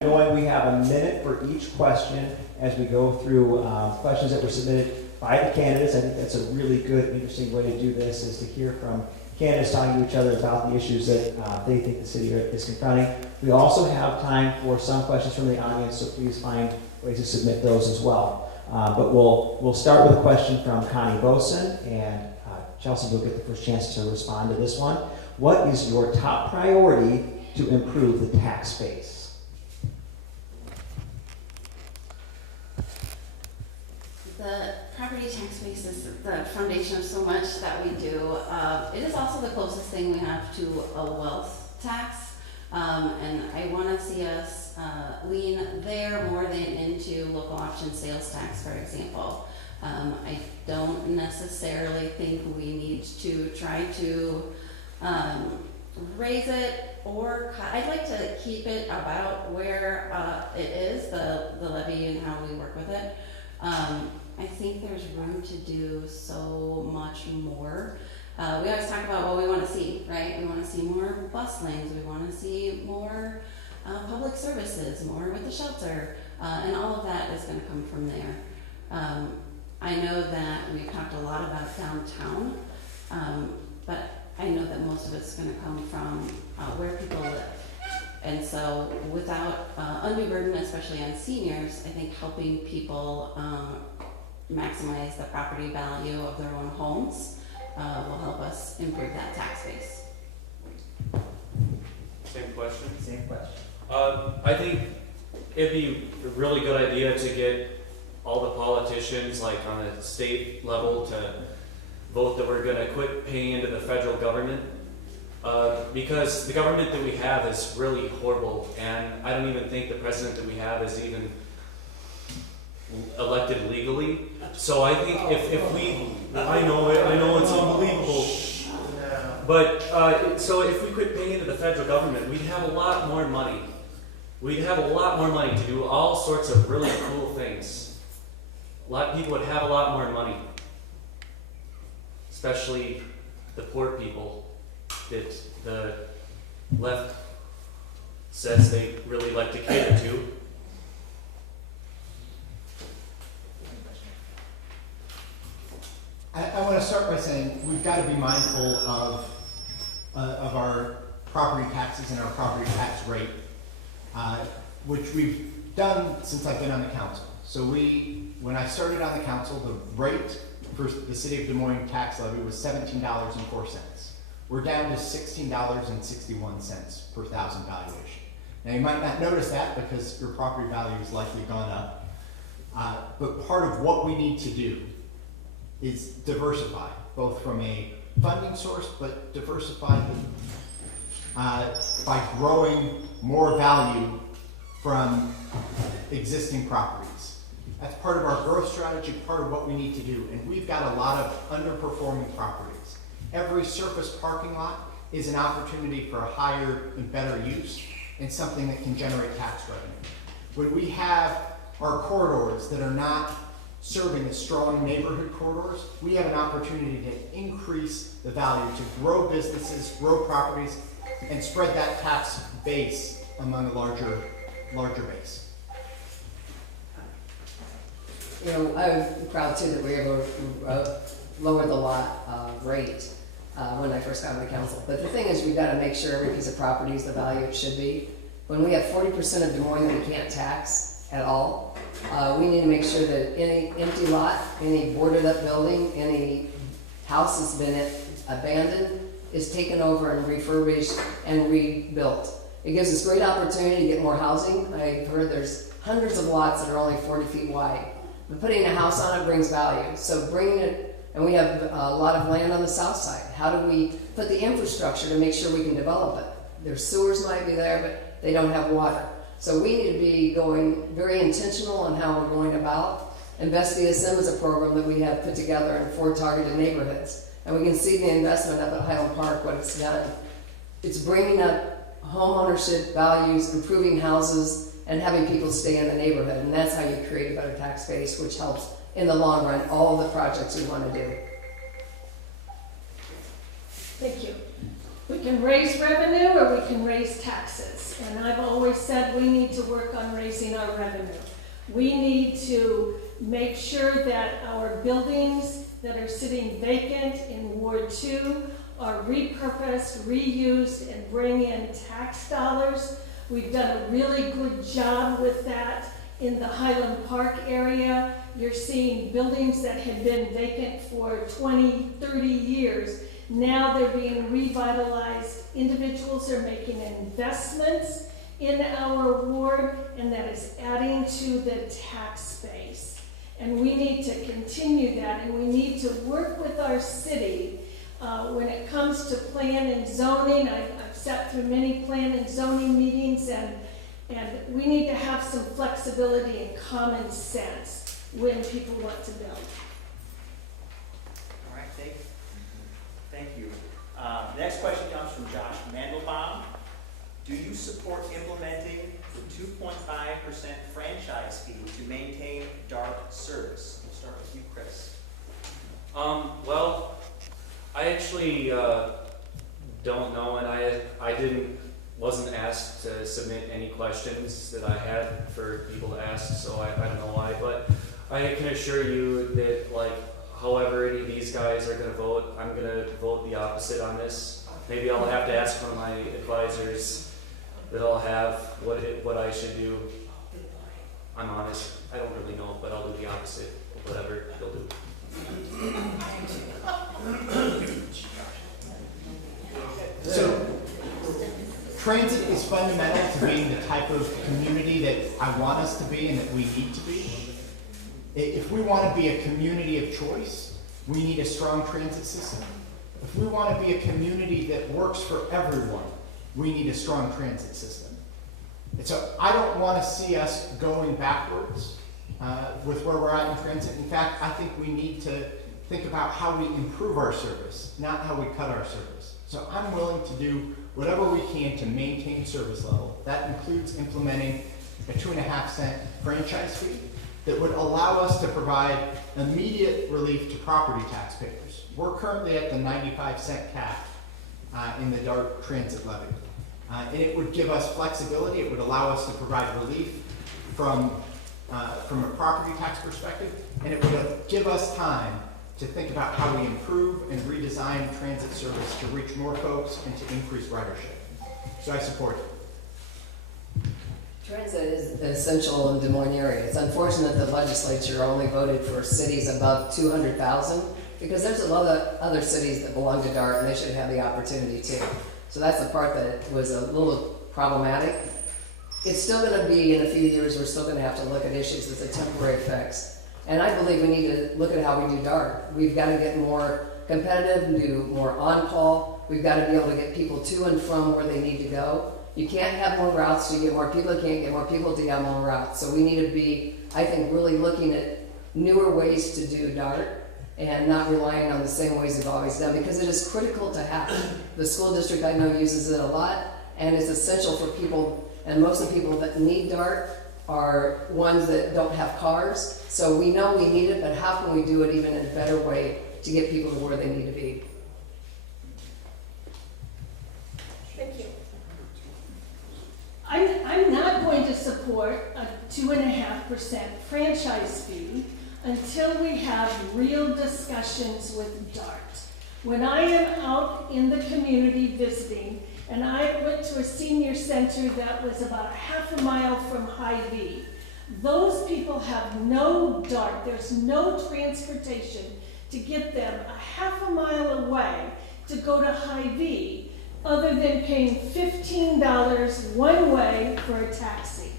Knowing we have a minute for each question as we go through questions that were submitted by the candidates. I think that's a really good, interesting way to do this, is to hear from candidates talking to each other about the issues that they think the city is confronting. We also have time for some questions from the audience, so please find ways to submit those as well. But we'll start with a question from Connie Boson, and Chelsea, you'll get the first chance to respond to this one. What is your top priority to improve the tax base? The property tax base is the foundation of so much that we do. It is also the closest thing we have to a wealth tax, and I want to see us lean there more than into local option sales tax, for example. I don't necessarily think we need to try to raise it or cut. I'd like to keep it about where it is, the levy and how we work with it. I think there's room to do so much more. We always talk about what we want to see, right? We want to see more bus lanes. We want to see more public services, more with the shelter, and all of that is going to come from there. I know that we've talked a lot about downtown, but I know that most of it's going to come from where people live. And so without undue burden, especially on seniors, I think helping people maximize the property value of their own homes will help us improve that tax base. Same question? Same question. I think it'd be a really good idea to get all the politicians, like on a state level, to vote that we're gonna quit paying into the federal government. Because the government that we have is really horrible, and I don't even think the president that we have is even elected legally. So I think if we, I know it's unbelievable. But so if we quit paying into the federal government, we'd have a lot more money. We'd have a lot more money to do all sorts of really cool things. A lot of people would have a lot more money, especially the poor people that the left says they really like to cater to. I want to start by saying we've got to be mindful of our property taxes and our property tax rate, which we've done since I've been on the council. So when I started on the council, the rate for the city of Des Moines tax levy was $17.04. We're down to $16.61 per thousand valuation. Now you might not notice that because your property value has likely gone up, but part of what we need to do is diversify, both from a funding source, but diversify by growing more value from existing properties. That's part of our growth strategy, part of what we need to do, and we've got a lot of underperforming properties. Every surface parking lot is an opportunity for a higher and better use and something that can generate tax revenue. When we have our corridors that are not serving as strong neighborhood corridors, we have an opportunity to increase the value, to grow businesses, grow properties, and spread that tax base among a larger base. You know, I'm proud too that we were able to lower the lot rate when I first got on the council. But the thing is, we've got to make sure every piece of property is the value it should be. When we have 40% of Des Moines that we can't tax at all, we need to make sure that any empty lot, any boarded up building, any house that's been abandoned is taken over and refurbished and rebuilt. It gives us great opportunity to get more housing. I've heard there's hundreds of lots that are only 40 feet wide. But putting a house on it brings value. So bringing it, and we have a lot of land on the south side. How do we put the infrastructure to make sure we can develop it? Their sewers might be there, but they don't have water. So we need to be going very intentional on how we're going about. Invest VSM is a program that we have put together in 4 targeted neighborhoods. And we can see the investment up at Highland Park, what it's done. It's bringing up home ownership values, improving houses, and having people stay in the neighborhood. And that's how you create a better tax base, which helps in the long run all the projects we want to do. Thank you. We can raise revenue or we can raise taxes. And I've always said we need to work on raising our revenue. We need to make sure that our buildings that are sitting vacant in Ward 2 are repurposed, reused, and bring in tax dollars. We've done a really good job with that in the Highland Park area. You're seeing buildings that had been vacant for 20, 30 years. Now they're being revitalized. Individuals are making investments in our ward, and that is adding to the tax base. And we need to continue that, and we need to work with our city when it comes to plan and zoning. I've sat through many plan and zoning meetings, and we need to have some flexibility and common sense when people want to build. All right, thank you. The next question comes from Josh Mandelbaum. Do you support implementing the 2.5% franchise fee to maintain DART service? We'll start with you, Chris. Well, I actually don't know, and I wasn't asked to submit any questions that I had for people to ask, so I don't know why, but I can assure you that, like, however any of these guys are going to vote, I'm going to vote the opposite on this. Maybe I'll have to ask one of my advisors that I'll have what I should do. I'm honest, I don't really know, but I'll do the opposite of whatever they'll do. So, transit is fundamental to being the type of community that I want us to be and that we need to be. If we want to be a community of choice, we need a strong transit system. If we want to be a community that works for everyone, we need a strong transit system. And so I don't want to see us going backwards with where we're at in transit. In fact, I think we need to think about how we improve our service, not how we cut our service. So I'm willing to do whatever we can to maintain service level. That includes implementing a 2.5-cent franchise fee that would allow us to provide immediate relief to property taxpayers. We're currently at the 95-cent cap in the DART transit levy. And it would give us flexibility. It would allow us to provide relief from a property tax perspective, and it would give us time to think about how we improve and redesign transit service to reach more folks and to increase ridership. So I support it. Transit is essential in Des Moines area. It's unfortunate the legislature only voted for cities above 200,000 because there's a lot of other cities that belong to DART and they should have the opportunity too. So that's the part that was a little problematic. It's still going to be, in a few years, we're still going to have to look at issues as a temporary fix. And I believe we need to look at how we do DART. We've got to get more competitive, do more on-call. We've got to be able to get people to and from where they need to go. You can't have more routes to get more people. You can't get more people to have more routes. So we need to be, I think, really looking at newer ways to do DART and not relying on the same ways we've always done, because it is critical to have. The school district, I know, uses it a lot, and it's essential for people, and most of the people that need DART are ones that don't have cars. So we know we need it, but how can we do it even in a better way to get people to where they need to be? Thank you. I'm not going to support a 2.5% franchise fee until we have real discussions with DART. When I am out in the community visiting, and I went to a senior center that was about a half a mile from Hy-Vee, those people have no DART. There's no transportation to get them a half a mile away to go to Hy-Vee, other than paying $15 one way for a taxi.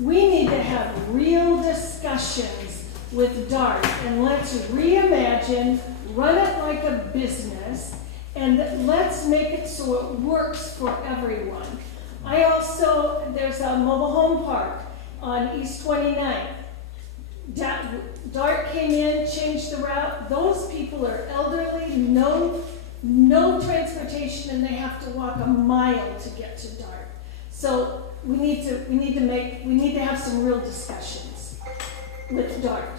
We need to have real discussions with DART, and let's reimagine, run it like a business, and let's make it so it works for everyone. There's a mobile home park on East 29th. DART came in, changed the route. Those people are elderly, no transportation, and they have to walk a mile to get to DART. So we need to have some real discussions with DART.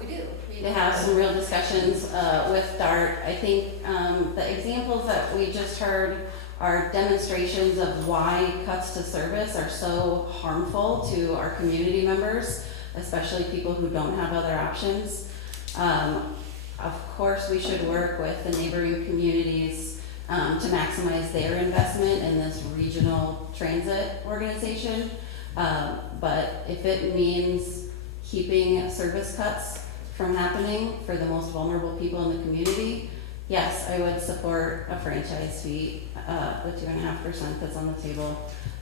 We do. We need to have some real discussions with DART. I think the examples that we just heard are demonstrations of why cuts to service are so harmful to our community members, especially people who don't have other options. Of course, we should work with the neighboring communities to maximize their investment in this regional transit organization. But if it means keeping service cuts from happening for the most vulnerable people in the community, yes, I would support a franchise fee, the 2.5% that's on the table.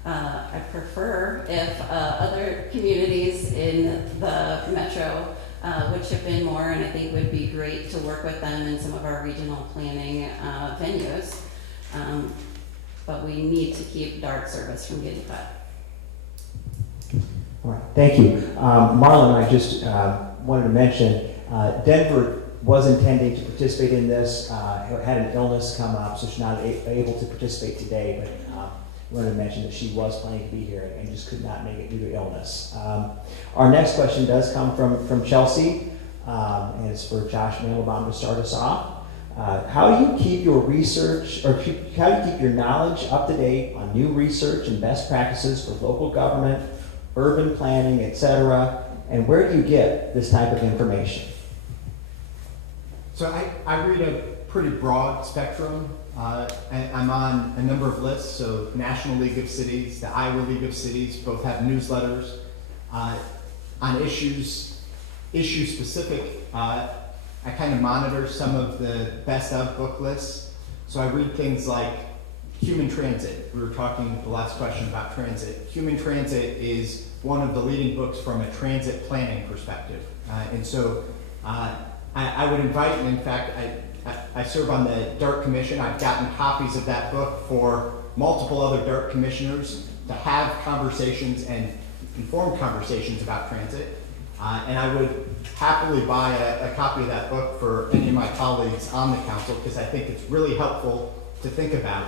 I prefer if other communities in the metro would chip in more, and I think would be great to work with them in some of our regional planning venues. But we need to keep DART service from getting cut. All right, thank you. Marlon, I just wanted to mention, Denver was intending to participate in this, had an illness come up, so she's not able to participate today, but I wanted to mention that she was planning to be here and just could not make it due to illness. Our next question does come from Chelsea, and it's for Josh Mandelbaum to start us off. How do you keep your research, or how do you keep your knowledge up to date on new research and best practices for local government, urban planning, etc., and where do you get this type of information? So I read a pretty broad spectrum. I'm on a number of lists, so National League of Cities, the Iowa League of Cities, both have newsletters on issues specific. I kind of monitor some of the best of book lists. So I read things like Human Transit. We were talking the last question about transit. Human Transit is one of the leading books from a transit planning perspective. And so I would invite, and in fact, I serve on the DART Commission. I've gotten copies of that book for multiple other DART commissioners to have conversations and informed conversations about transit. And I would happily buy a copy of that book for any of my colleagues on the council because I think it's really helpful to think about.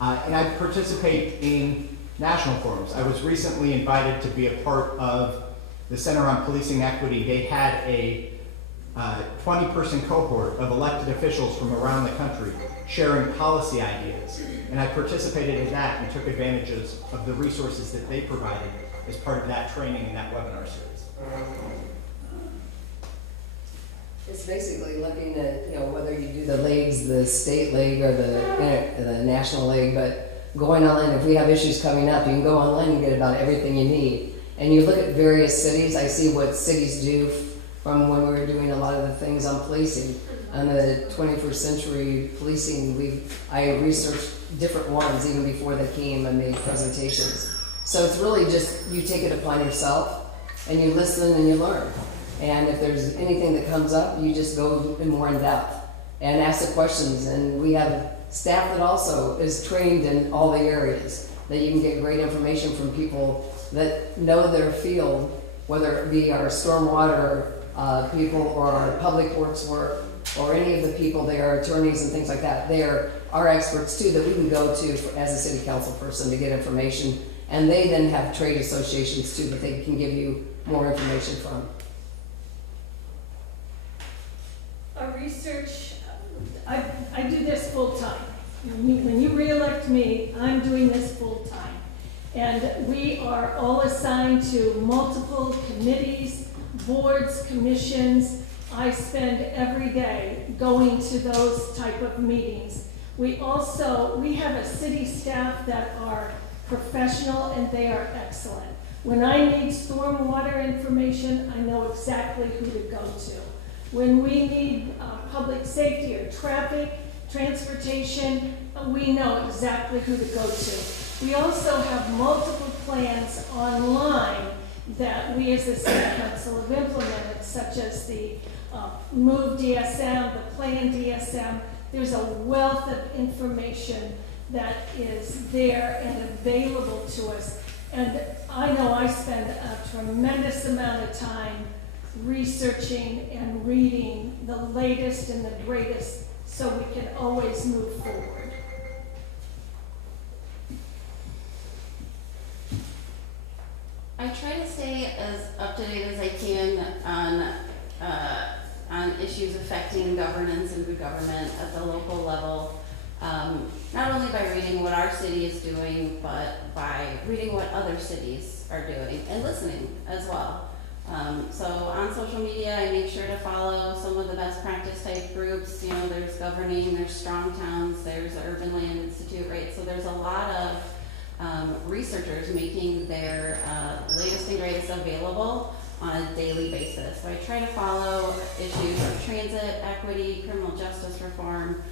And I participate in national forums. I was recently invited to be a part of the Center on Policing Equity. They had a 20-person cohort of elected officials from around the country sharing policy ideas. And I participated in that and took advantage of the resources that they provided as part of that training and that webinar series. It's basically looking at, whether you do the leagues, the state league or the national league, but going online, if we have issues coming up, you can go online and get about everything you need. And you look at various cities, I see what cities do from when we were doing a lot of the things on policing. On the 21st century policing, I researched different ones even before they came and made presentations. So it's really just, you take it upon yourself and you listen and you learn. And if there's anything that comes up, you just go more in depth and ask the questions. And we have staff that also is trained in all the areas, that you can get great information from people that know their field, whether it be our stormwater people or our public works work or any of the people, they are attorneys and things like that. They are our experts too that we can go to as a city council person to get information. And they then have trade associations too that they can give you more information from. Our research, I do this full time. When you re-elect me, I'm doing this full time. And we are all assigned to multiple committees, boards, commissions. I spend every day going to those type of meetings. We have a city staff that are professional and they are excellent. When I need stormwater information, I know exactly who to go to. When we need public safety or traffic, transportation, we know exactly who to go to. We also have multiple plans online that we as the City Council have implemented, such as the Move DSM, the Plan DSM. There's a wealth of information that is there and available to us. And I know I spend a tremendous amount of time researching and reading the latest and the greatest so we can always move forward. I try to stay as up to date as I can on on issues affecting governance and good government at the local level. Not only by reading what our city is doing, but by reading what other cities are doing and listening as well. So on social media, I make sure to follow some of the best practice type groups. You know, there's Governing, there's Strong Towns, there's the Urban Land Institute, right? So there's a lot of researchers making their latest and greatest available on a daily basis. So I try to follow issues of transit, equity, criminal justice reform.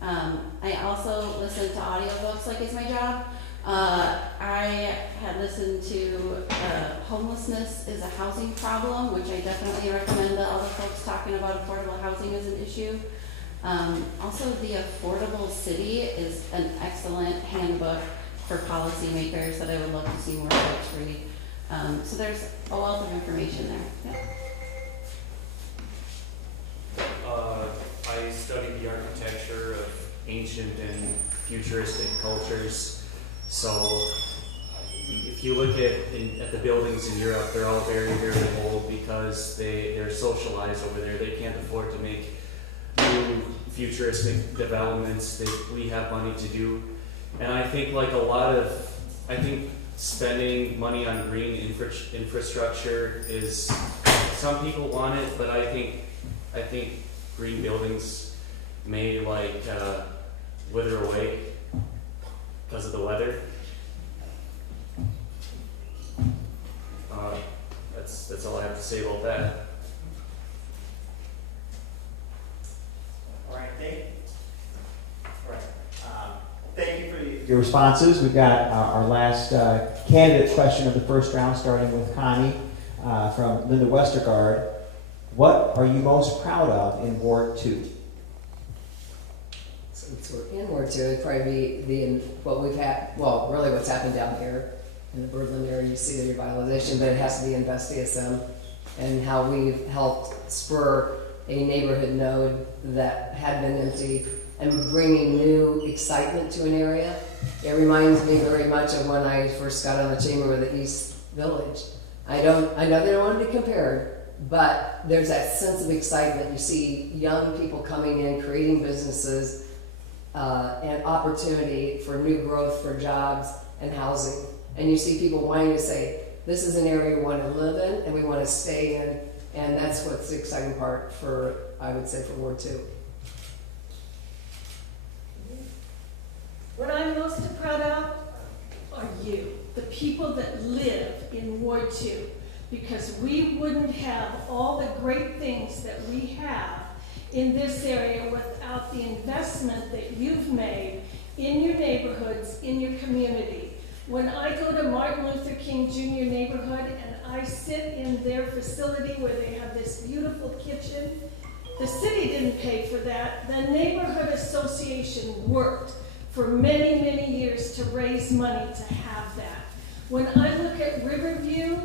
I also listen to audiobooks like it's my job. I had listened to Homelessness is a Housing Problem, which I definitely recommend to other folks talking about affordable housing as an issue. Also, The Affordable City is an excellent handbook for policymakers that I would love to see more folks read. So there's a wealth of information there. Yeah. I studied the architecture of ancient and futuristic cultures. So if you look at the buildings in Europe, they're all very, very old because they're socialized over there. They can't afford to make new futuristic developments that we have money to do. And I think spending money on green infrastructure is, some people want it, but I think green buildings may wither away because of the weather. That's all I have to say about that. All right, thank you for Your responses. We've got our last candidate question of the first round, starting with Connie from Linda Westergaard. What are you most proud of in Ward 2? Since we're in Ward 2, it'd probably be what we've had, well, really what's happened down here in the Berlin area. You see the revitalization, but it has to be Invest DSM and how we've helped spur a neighborhood node that had been empty and bringing new excitement to an area. It reminds me very much of when I first got on the chamber with the East Village. I know they don't want to be compared, but there's that sense of excitement. You see young people coming in, creating businesses, and opportunity for new growth, for jobs and housing. And you see people wanting to say, this is an area we want to live in and we want to stay in. And that's what's the exciting part for, I would say, for Ward 2. What I'm most proud of are you, the people that live in Ward 2, because we wouldn't have all the great things that we have in this area without the investment that you've made in your neighborhoods, in your community. When I go to Martin Luther King Jr. neighborhood and I sit in their facility where they have this beautiful kitchen, the city didn't pay for that. The neighborhood association worked for many, many years to raise money to have that. When I look at Riverview,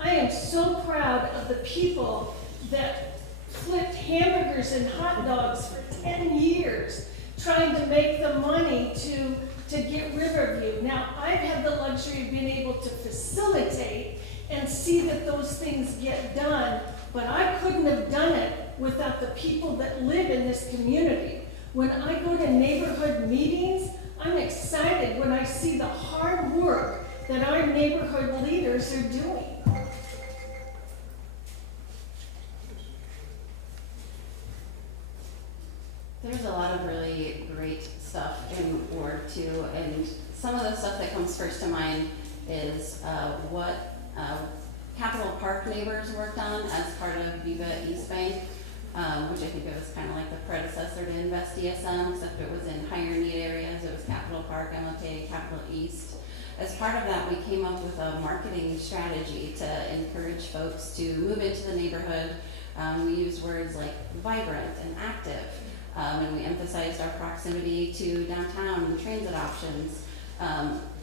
I am so proud of the people that flipped hamburgers and hot dogs for 10 years, trying to make the money to get Riverview. Now, I've had the luxury of being able to facilitate and see that those things get done, but I couldn't have done it without the people that live in this community. When I go to neighborhood meetings, I'm excited when I see the hard work that our neighborhood leaders are doing. There's a lot of really great stuff in Ward 2, and some of the stuff that comes first to mind is what Capitol Park neighbors worked on as part of Viva East Bank, which I think it was kind of like the predecessor to Invest DSM, except it was in higher need areas. It was Capitol Park, MLK, Capitol East. As part of that, we came up with a marketing strategy to encourage folks to move into the neighborhood. We used words like vibrant and active. And we emphasized our proximity to downtown and transit options.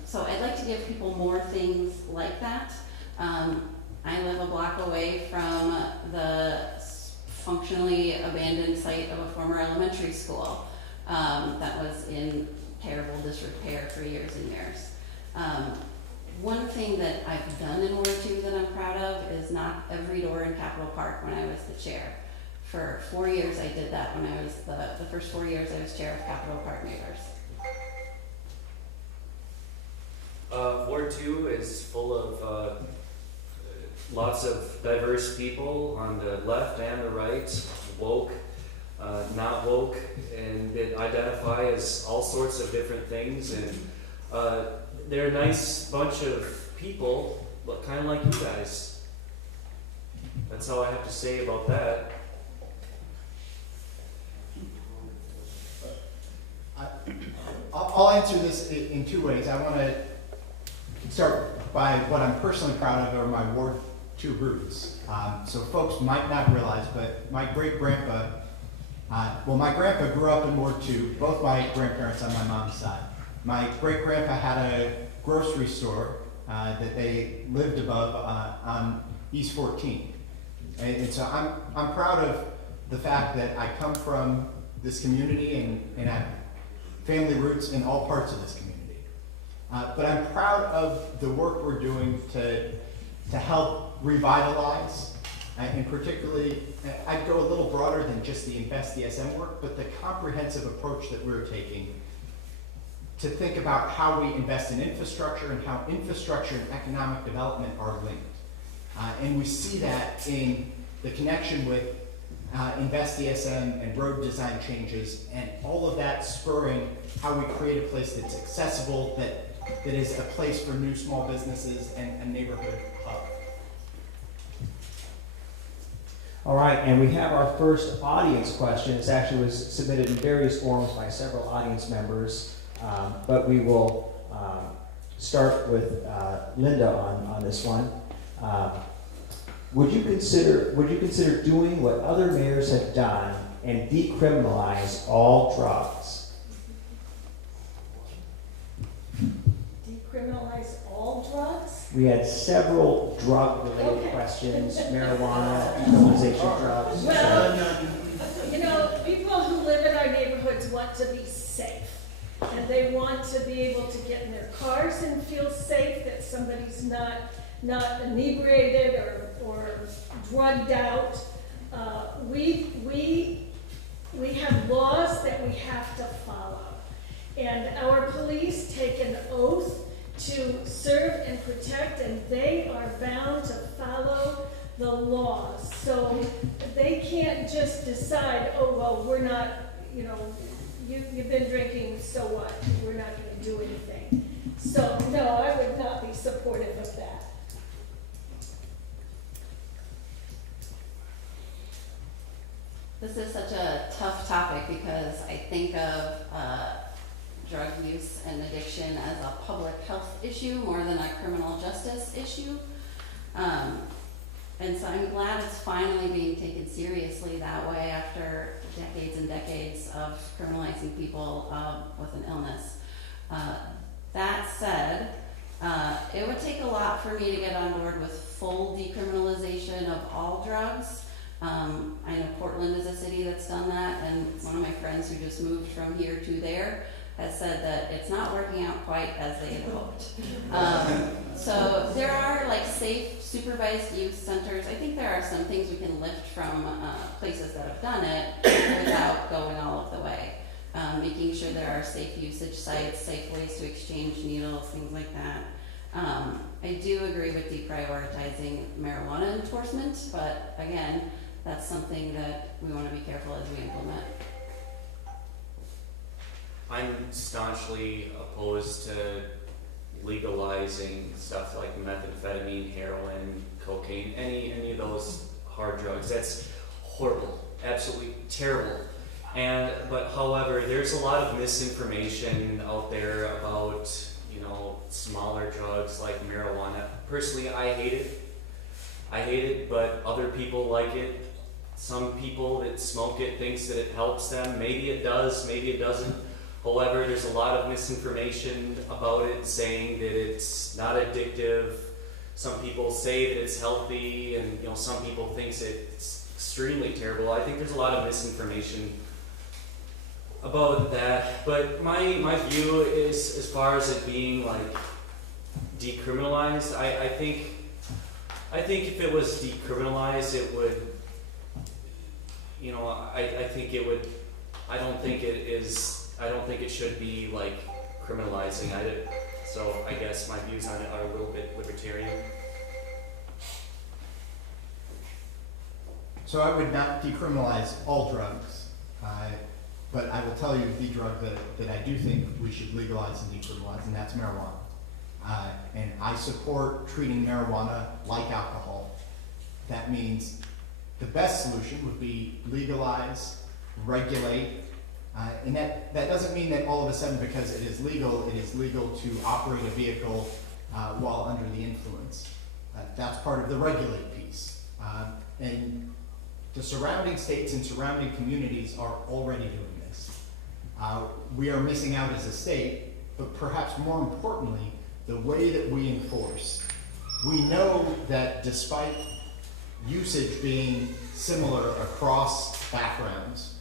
So I'd like to give people more things like that. I live a block away from the functionally abandoned site of a former elementary school that was in terrible disrepair for years and years. One thing that I've done in Ward 2 that I'm proud of is knock every door in Capitol Park when I was the chair. For 4 years, I did that when I was the first 4 years I was chair of Capitol Park Neighbors. Ward 2 is full of lots of diverse people on the left and the right, woke, not woke, and that identify as all sorts of different things. And they're a nice bunch of people, but kind of like you guys. That's all I have to say about that. I'll answer this in two ways. I want to start by what I'm personally proud of are my Ward 2 roots. So folks might not realize, but my great-grandpa, my grandpa grew up in Ward 2, both my grandparents on my mom's side. My great-grandpa had a grocery store that they lived above on East 14. And so I'm proud of the fact that I come from this community and I have family roots in all parts of this community. But I'm proud of the work we're doing to help revitalize, and particularly, I'd go a little broader than just the Invest DSM work, but the comprehensive approach that we're taking to think about how we invest in infrastructure and how infrastructure and economic development are linked. And we see that in the connection with Invest DSM and road design changes, and all of that spurring how we create a place that's accessible, that is a place for new small businesses and a neighborhood hub. All right, and we have our first audience question. This actually was submitted in various forms by several audience members, but we will start with Linda on this one. Would you consider doing what other mayors have done and decriminalize all drugs? Decriminalize all drugs? We had several drug-related questions, marijuana, decriminalization of drugs. Well, you know, people who live in our neighborhoods want to be safe. And they want to be able to get in their cars and feel safe, that somebody's not inebriated or drugged out. We have laws that we have to follow. And our police take an oath to serve and protect, and they are bound to follow the laws. So they can't just decide, oh, well, we're not, you know, you've been drinking, so what? We're not going to do anything. So, no, I would not be supportive of that. This is such a tough topic because I think of drug use and addiction as a public health issue more than a criminal justice issue. And so I'm glad it's finally being taken seriously that way after decades and decades of criminalizing people with an illness. That said, it would take a lot for me to get on board with full decriminalization of all drugs. I know Portland is a city that's done that, and one of my friends who just moved from here to there has said that it's not working out quite as they had hoped. So there are like safe supervised use centers. I think there are some things we can lift from places that have done it without going all of the way. Making sure there are safe usage sites, safe ways to exchange needles, things like that. I do agree with deprioritizing marijuana enforcement, but again, that's something that we want to be careful as we implement. I'm staunchly opposed to legalizing stuff like methamphetamine, heroin, cocaine, any of those hard drugs. That's horrible, absolutely terrible. But however, there's a lot of misinformation out there about, you know, smaller drugs like marijuana. Personally, I hate it, but other people like it. Some people that smoke it thinks that it helps them. Maybe it does, maybe it doesn't. However, there's a lot of misinformation about it, saying that it's not addictive. Some people say that it's healthy, and you know, some people think it's extremely terrible. I think there's a lot of misinformation about that. But my view is, as far as it being like decriminalized, I think if it was decriminalized, it would, I think it would, I don't think it should be like criminalizing. So I guess my views on it are a little bit libertarian. So I would not decriminalize all drugs, but I will tell you the drug that I do think we should legalize and decriminalize, and that's marijuana. And I support treating marijuana like alcohol. That means the best solution would be legalize, regulate, and that doesn't mean that all of a sudden, because it is legal to operate a vehicle while under the influence. That's part of the regulate piece. And the surrounding states and surrounding communities are already doing this. We are missing out as a state, but perhaps more importantly, the way that we enforce. We know that despite usage being similar across backgrounds,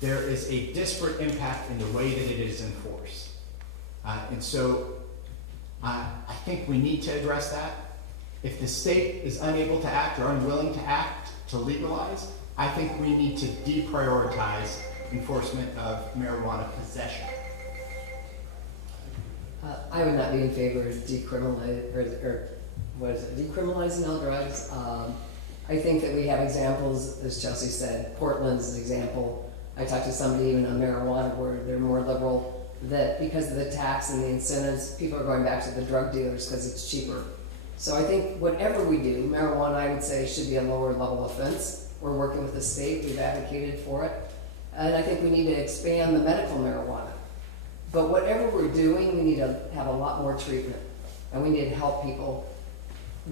there is a disparate impact in the way that it is enforced. And so I think we need to address that. If the state is unable to act or unwilling to act to legalize, I think we need to deprioritize enforcement of marijuana possession. I would not be in favor of decriminalizing all drugs. I think that we have examples, as Chelsea said, Portland's an example. I talked to somebody even on marijuana where they're more liberal, that because of the tax and the incentives, people are going back to the drug dealers because it's cheaper. So I think whatever we do, marijuana, I would say, should be a lower level offense. We're working with the state, we've advocated for it. And I think we need to expand the medical marijuana. But whatever we're doing, we need to have a lot more treatment. And we need to help people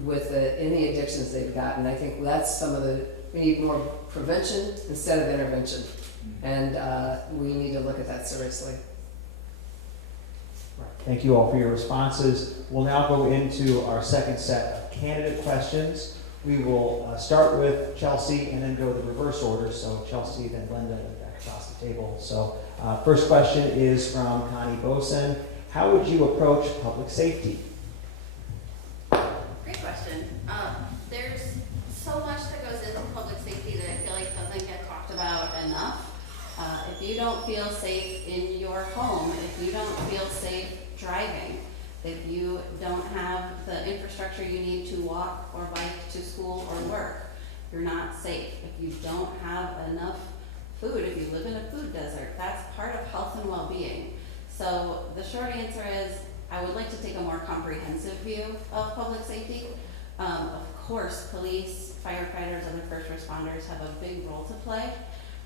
with any addictions they've got. And I think that's we need more prevention instead of intervention. And we need to look at that seriously. Thank you all for your responses. We'll now go into our second set of candidate questions. We will start with Chelsea and then go the reverse order. So Chelsea, then Linda, and back across the table. So first question is from Connie Boson. How would you approach public safety? Great question. There's so much that goes into public safety that I feel like doesn't get talked about enough. If you don't feel safe in your home, if you don't feel safe driving, if you don't have the infrastructure you need to walk or bike to school or work, you're not safe. If you don't have enough food, if you live in a food desert, that's part of health and well-being. So the short answer is, I would like to take a more comprehensive view of public safety. Of course, police, firefighters, other first responders have a big role to play,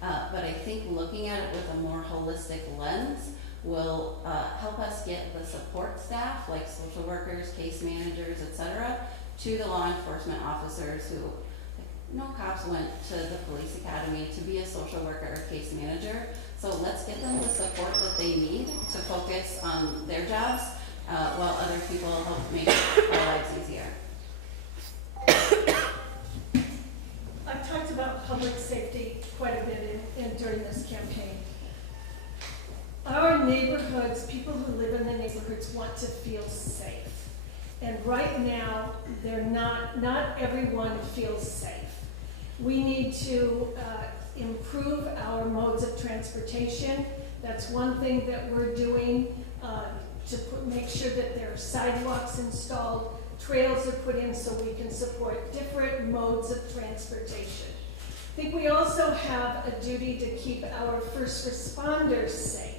but I think looking at it with a more holistic lens will help us get the support staff, like social workers, case managers, etc., to the law enforcement officers who, no cops went to the police academy to be a social worker or case manager. So let's get them the support that they need to focus on their jobs while other people help make our lives easier. I've talked about public safety quite a bit during this campaign. Our neighborhoods, people who live in the neighborhoods want to feel safe. And right now, not everyone feels safe. We need to improve our modes of transportation. That's one thing that we're doing to make sure that there are sidewalks installed, trails are put in so we can support different modes of transportation. I think we also have a duty to keep our first responders safe.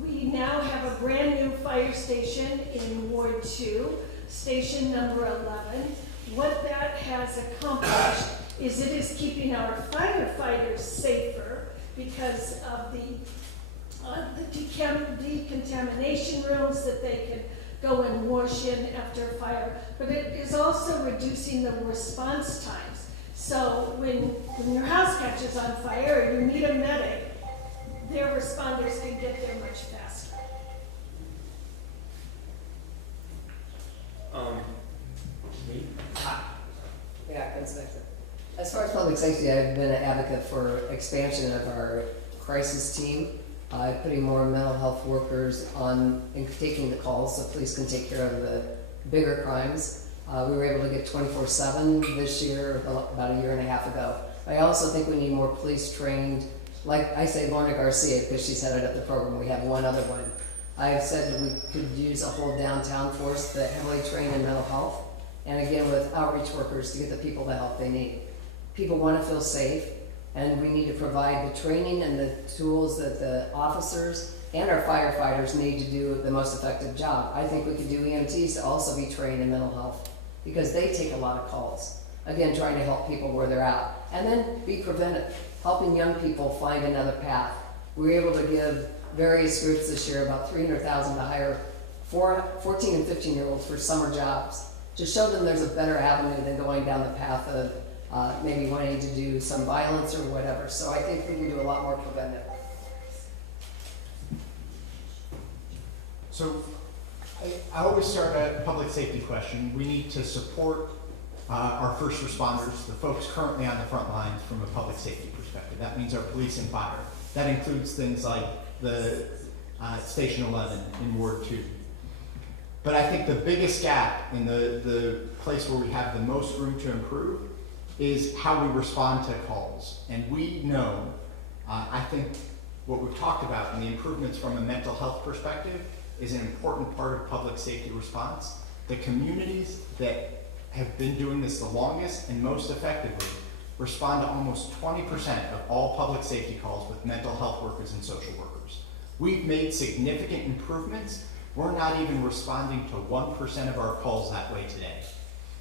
We now have a brand new fire station in Ward 2, station number 11. What that has accomplished is it is keeping our firefighters safer because of the decontamination rooms that they can go and wash in after a fire, but it is also reducing the response times. So when your house catches on fire and you need a medic, their responders can get there much faster. Yeah, as far as public safety, I've been an advocate for expansion of our crisis team, putting more mental health workers on and taking the calls so police can take care of the bigger crimes. We were able to get 24/7 this year, about a year and a half ago. I also think we need more police trained, like I say Lorna Garcia, because she's headed up the program, we have one other one. I've said that we could use a whole downtown force that heavily trained in mental health, and again with outreach workers to get the people the help they need. People want to feel safe, and we need to provide the training and the tools that the officers and our firefighters need to do the most effective job. I think we could do EMTs to also be trained in mental health, because they take a lot of calls. Again, trying to help people where they're at. And then be preventive, helping young people find another path. We were able to give various groups this year about $300,000 to hire 14 and 15-year-olds for summer jobs, to show them there's a better avenue than going down the path of maybe wanting to do some violence or whatever. So I think we can do a lot more preventive. So I always start a public safety question. We need to support our first responders, the folks currently on the front lines from a public safety perspective. That means our police and fire. That includes things like the Station 11 in Ward 2. But I think the biggest gap in the place where we have the most room to improve is how we respond to calls. And we know, I think what we've talked about and the improvements from a mental health perspective is an important part of public safety response. The communities that have been doing this the longest and most effectively respond to almost 20% of all public safety calls with mental health workers and social workers. We've made significant improvements. We're not even responding to 1% of our calls that way today.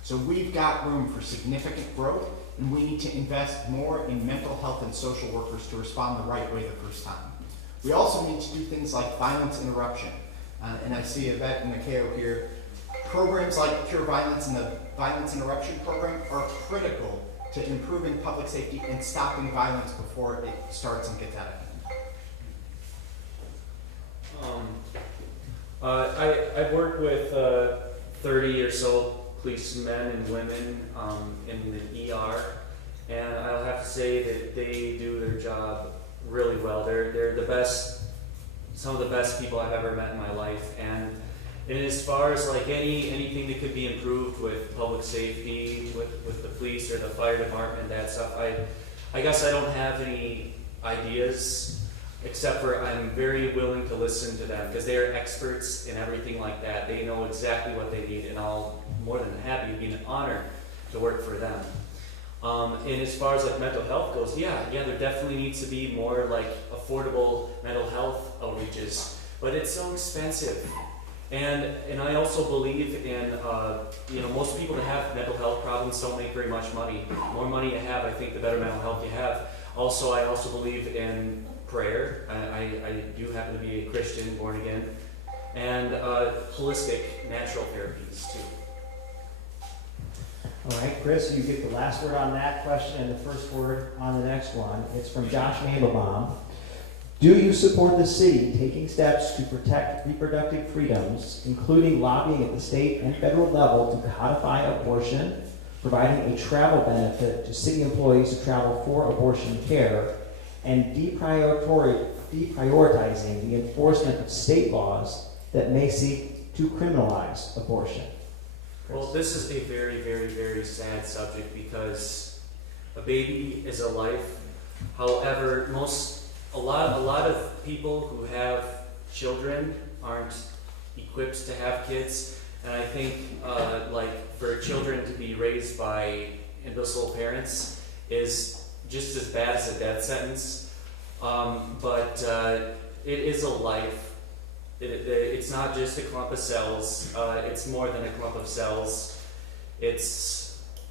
So we've got room for significant growth, and we need to invest more in mental health and social workers to respond the right way the first time. We also need to do things like violence interruption. And I see Yvette and Mikhail here. Programs like Cure Violence and the Violence Interruption Program are critical to improving public safety and stopping violence before it starts and gets out of hand. I've worked with 30 or so policemen and women in the ER, and I'll have to say that they do their job really well. They're the best, some of the best people I've ever met in my life. And as far as like anything that could be improved with public safety, with the police or the fire department, that stuff, I guess I don't have any ideas, except for I'm very willing to listen to them, because they are experts in everything like that. They know exactly what they need, and I'll more than happy, it'd be an honor to work for them. And as far as like mental health goes, yeah, there definitely needs to be more like affordable mental health outreaches, but it's so expensive. And I also believe in, most people that have mental health problems don't make very much money. The more money you have, I think the better mental health you have. Also, I also believe in prayer. I do happen to be a Christian, born again, and holistic natural therapies too. All right, Chris, you get the last word on that question and the first word on the next one. It's from Josh Mandelbaum. Do you support the city taking steps to protect reproductive freedoms, including lobbying at the state and federal level to codify abortion, providing a travel benefit to city employees to travel for abortion care, and deprioritizing the enforcement of state laws that may seek to criminalize abortion? Well, this is a very, very, very sad subject, because a baby is a life. However, a lot of people who have children aren't equipped to have kids, and I think for children to be raised by imbecile parents is just as bad as a death sentence. But it is a life. It's not just a clump of cells. It's more than a clump of cells. It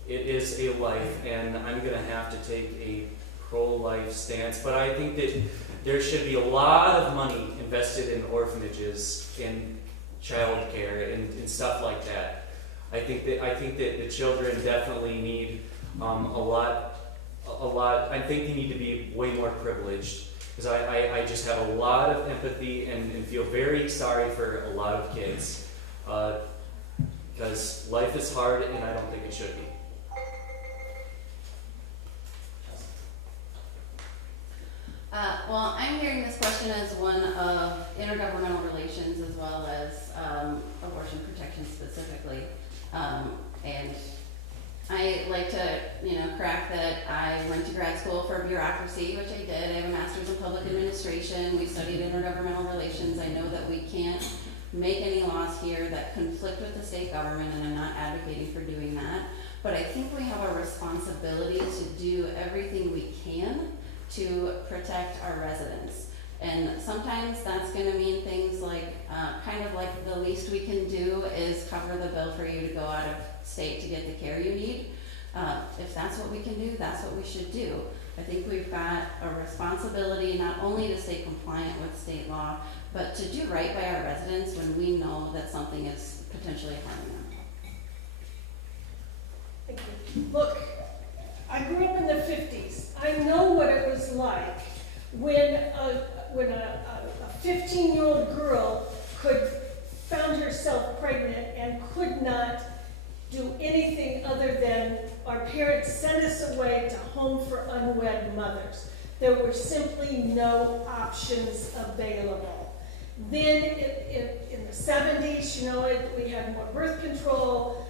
is a life, and I'm going to have to take a pro-life stance. But I think that there should be a lot of money invested in orphanages, in child care, and stuff like that. I think that the children definitely need a lot. I think they need to be way more privileged. Because I just have a lot of empathy and feel very sorry for a lot of kids. Because life is hard, and I don't think it should be. Well, I'm hearing this question as one of intergovernmental relations as well as abortion protection specifically. And I like to, crack that I went to grad school for bureaucracy, which I did. I have a master's in public administration. We studied intergovernmental relations. I know that we can't make any laws here that conflict with the state government, and I'm not advocating for doing that. But I think we have a responsibility to do everything we can to protect our residents. And sometimes that's gonna mean things like, kind of like the least we can do is cover the bill for you to go out of state to get the care you need. If that's what we can do, that's what we should do. I think we've got a responsibility not only to stay compliant with state law, but to do right by our residents when we know that something is potentially harming them. Thank you. Look, I grew up in the 50s. I know what it was like when a 15-year-old girl found herself pregnant and could not do anything other than our parents sent us away to Home for Unwed Mothers. There were simply no options available. Then in the 70s, we had more birth control,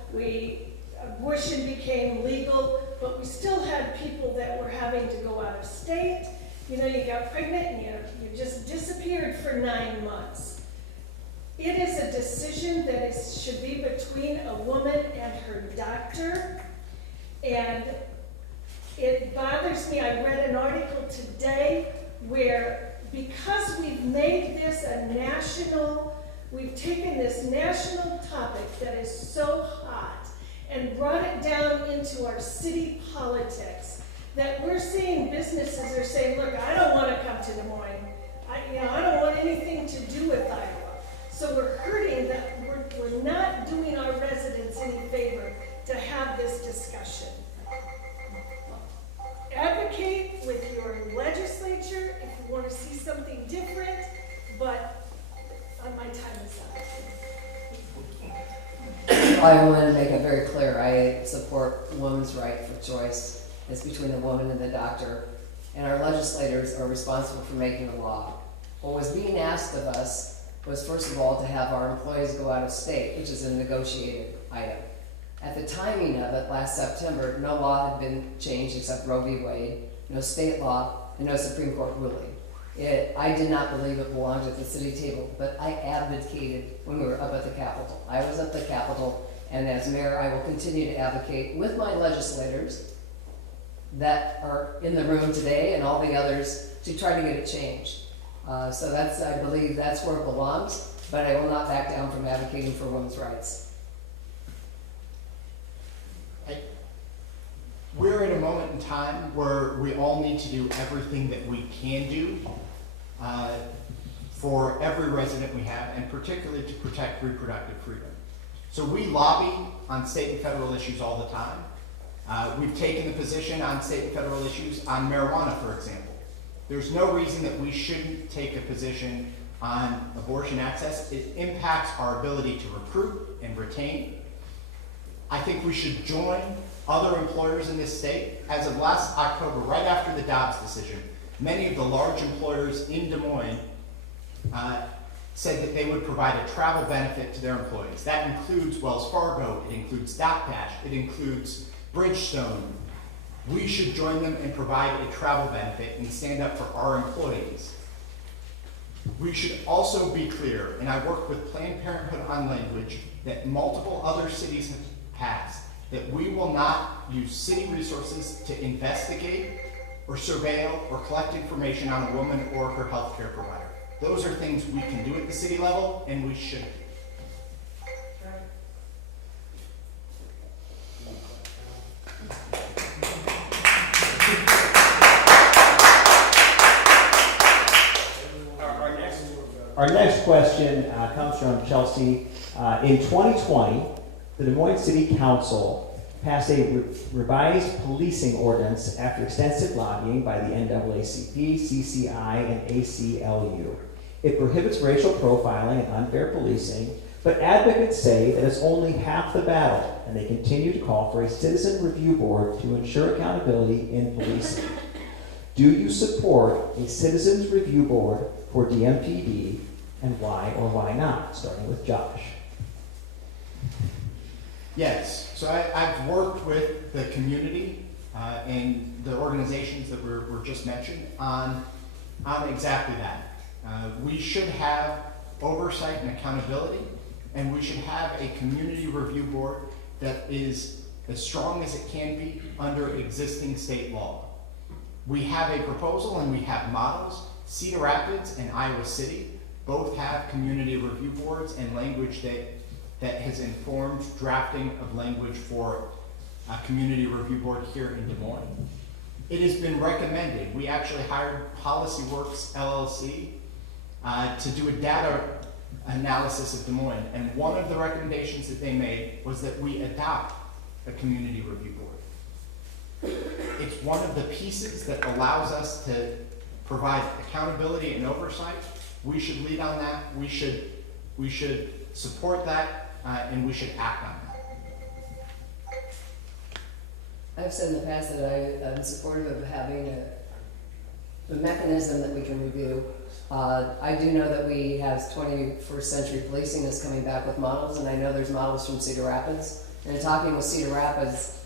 abortion became legal, but we still had people that were having to go out of state. You got pregnant and you just disappeared for 9 months. It is a decision that should be between a woman and her doctor. And it bothers me. I read an article today where, because we've made this we've taken this national topic that is so hot and brought it down into our city politics, that we're seeing businesses are saying, look, I don't want to come to Des Moines. I don't want anything to do with Iowa. So we're hurting that. We're not doing our residents any favor to have this discussion. Advocate with your legislature if you want to see something different, but my time is up. I want to make it very clear, I support women's right for choice. It's between the woman and the doctor, and our legislators are responsible for making the law. What was being asked of us was, first of all, to have our employees go out of state, which is a negotiated item. At the timing of it, last September, no law had been changed except Roe v. Wade, no state law, and no Supreme Court ruling. I did not believe it belonged at the city table, but I advocated when we were up at the Capitol. I was at the Capitol, and as mayor, I will continue to advocate with my legislators that are in the room today and all the others to try to get it changed. So I believe that's where it belongs, but I will not back down from advocating for women's rights. We're at a moment in time where we all need to do everything that we can do for every resident we have, and particularly to protect reproductive freedom. So we lobby on state and federal issues all the time. We've taken the position on state and federal issues on marijuana, for example. There's no reason that we shouldn't take a position on abortion access. It impacts our ability to recruit and retain. I think we should join other employers in this state. As of last October, right after the Dobbs decision, many of the large employers in Des Moines said that they would provide a travel benefit to their employees. That includes Wells Fargo, it includes Dotdash, it includes Bridgestone. We should join them and provide a travel benefit and stand up for our employees. We should also be clear, and I worked with Planned Parenthood on language that multiple other cities have passed, that we will not use city resources to investigate or surveil or collect information on a woman or her healthcare provider. Those are things we can do at the city level, and we should. Our next question comes from Chelsea. In 2020, the Des Moines City Council passed a revised policing ordinance after extensive lobbying by the NAACP, CCI, and ACLU. It prohibits racial profiling and unfair policing, but advocates say that it's only half the battle, and they continue to call for a citizen review board to ensure accountability in policing. Do you support a citizens review board for DMPD, and why or why not? Starting with Josh. Yes, so I've worked with the community and the organizations that were just mentioned on exactly that. We should have oversight and accountability, and we should have a community review board that is as strong as it can be under existing state law. We have a proposal and we have models. Cedar Rapids and Iowa City both have community review boards and language that has informed drafting of language for a community review board here in Des Moines. It has been recommended. We actually hired PolicyWorks LLC to do a data analysis of Des Moines, and one of the recommendations that they made was that we adopt a community review board. It's one of the pieces that allows us to provide accountability and oversight. We should lead on that. We should support that, and we should act on that. I've said in the past that I'm supportive of having a mechanism that we can review. I do know that we have 21st Century Policing is coming back with models, and I know there's models from Cedar Rapids. And in talking with Cedar Rapids,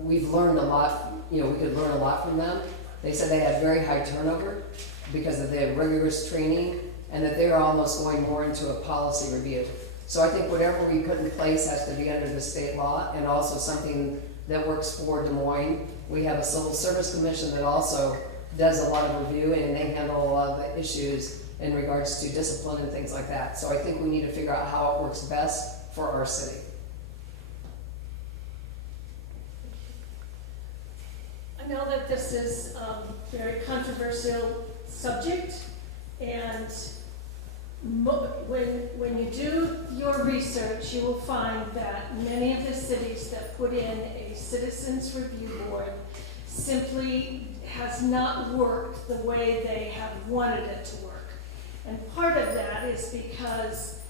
we've learned a lot, we could learn a lot from them. They said they had very high turnover because of their rigorous training, and that they're almost going more into a policy review. So I think whatever we put in place has to be under the state law, and also something that works for Des Moines. We have a civil service commission that also does a lot of review, and they handle a lot of the issues in regards to discipline and things like that. So I think we need to figure out how it works best for our city. I know that this is a very controversial subject, and when you do your research, you will find that many of the cities that put in a citizens review board simply has not worked the way they have wanted it to work. And part of that is because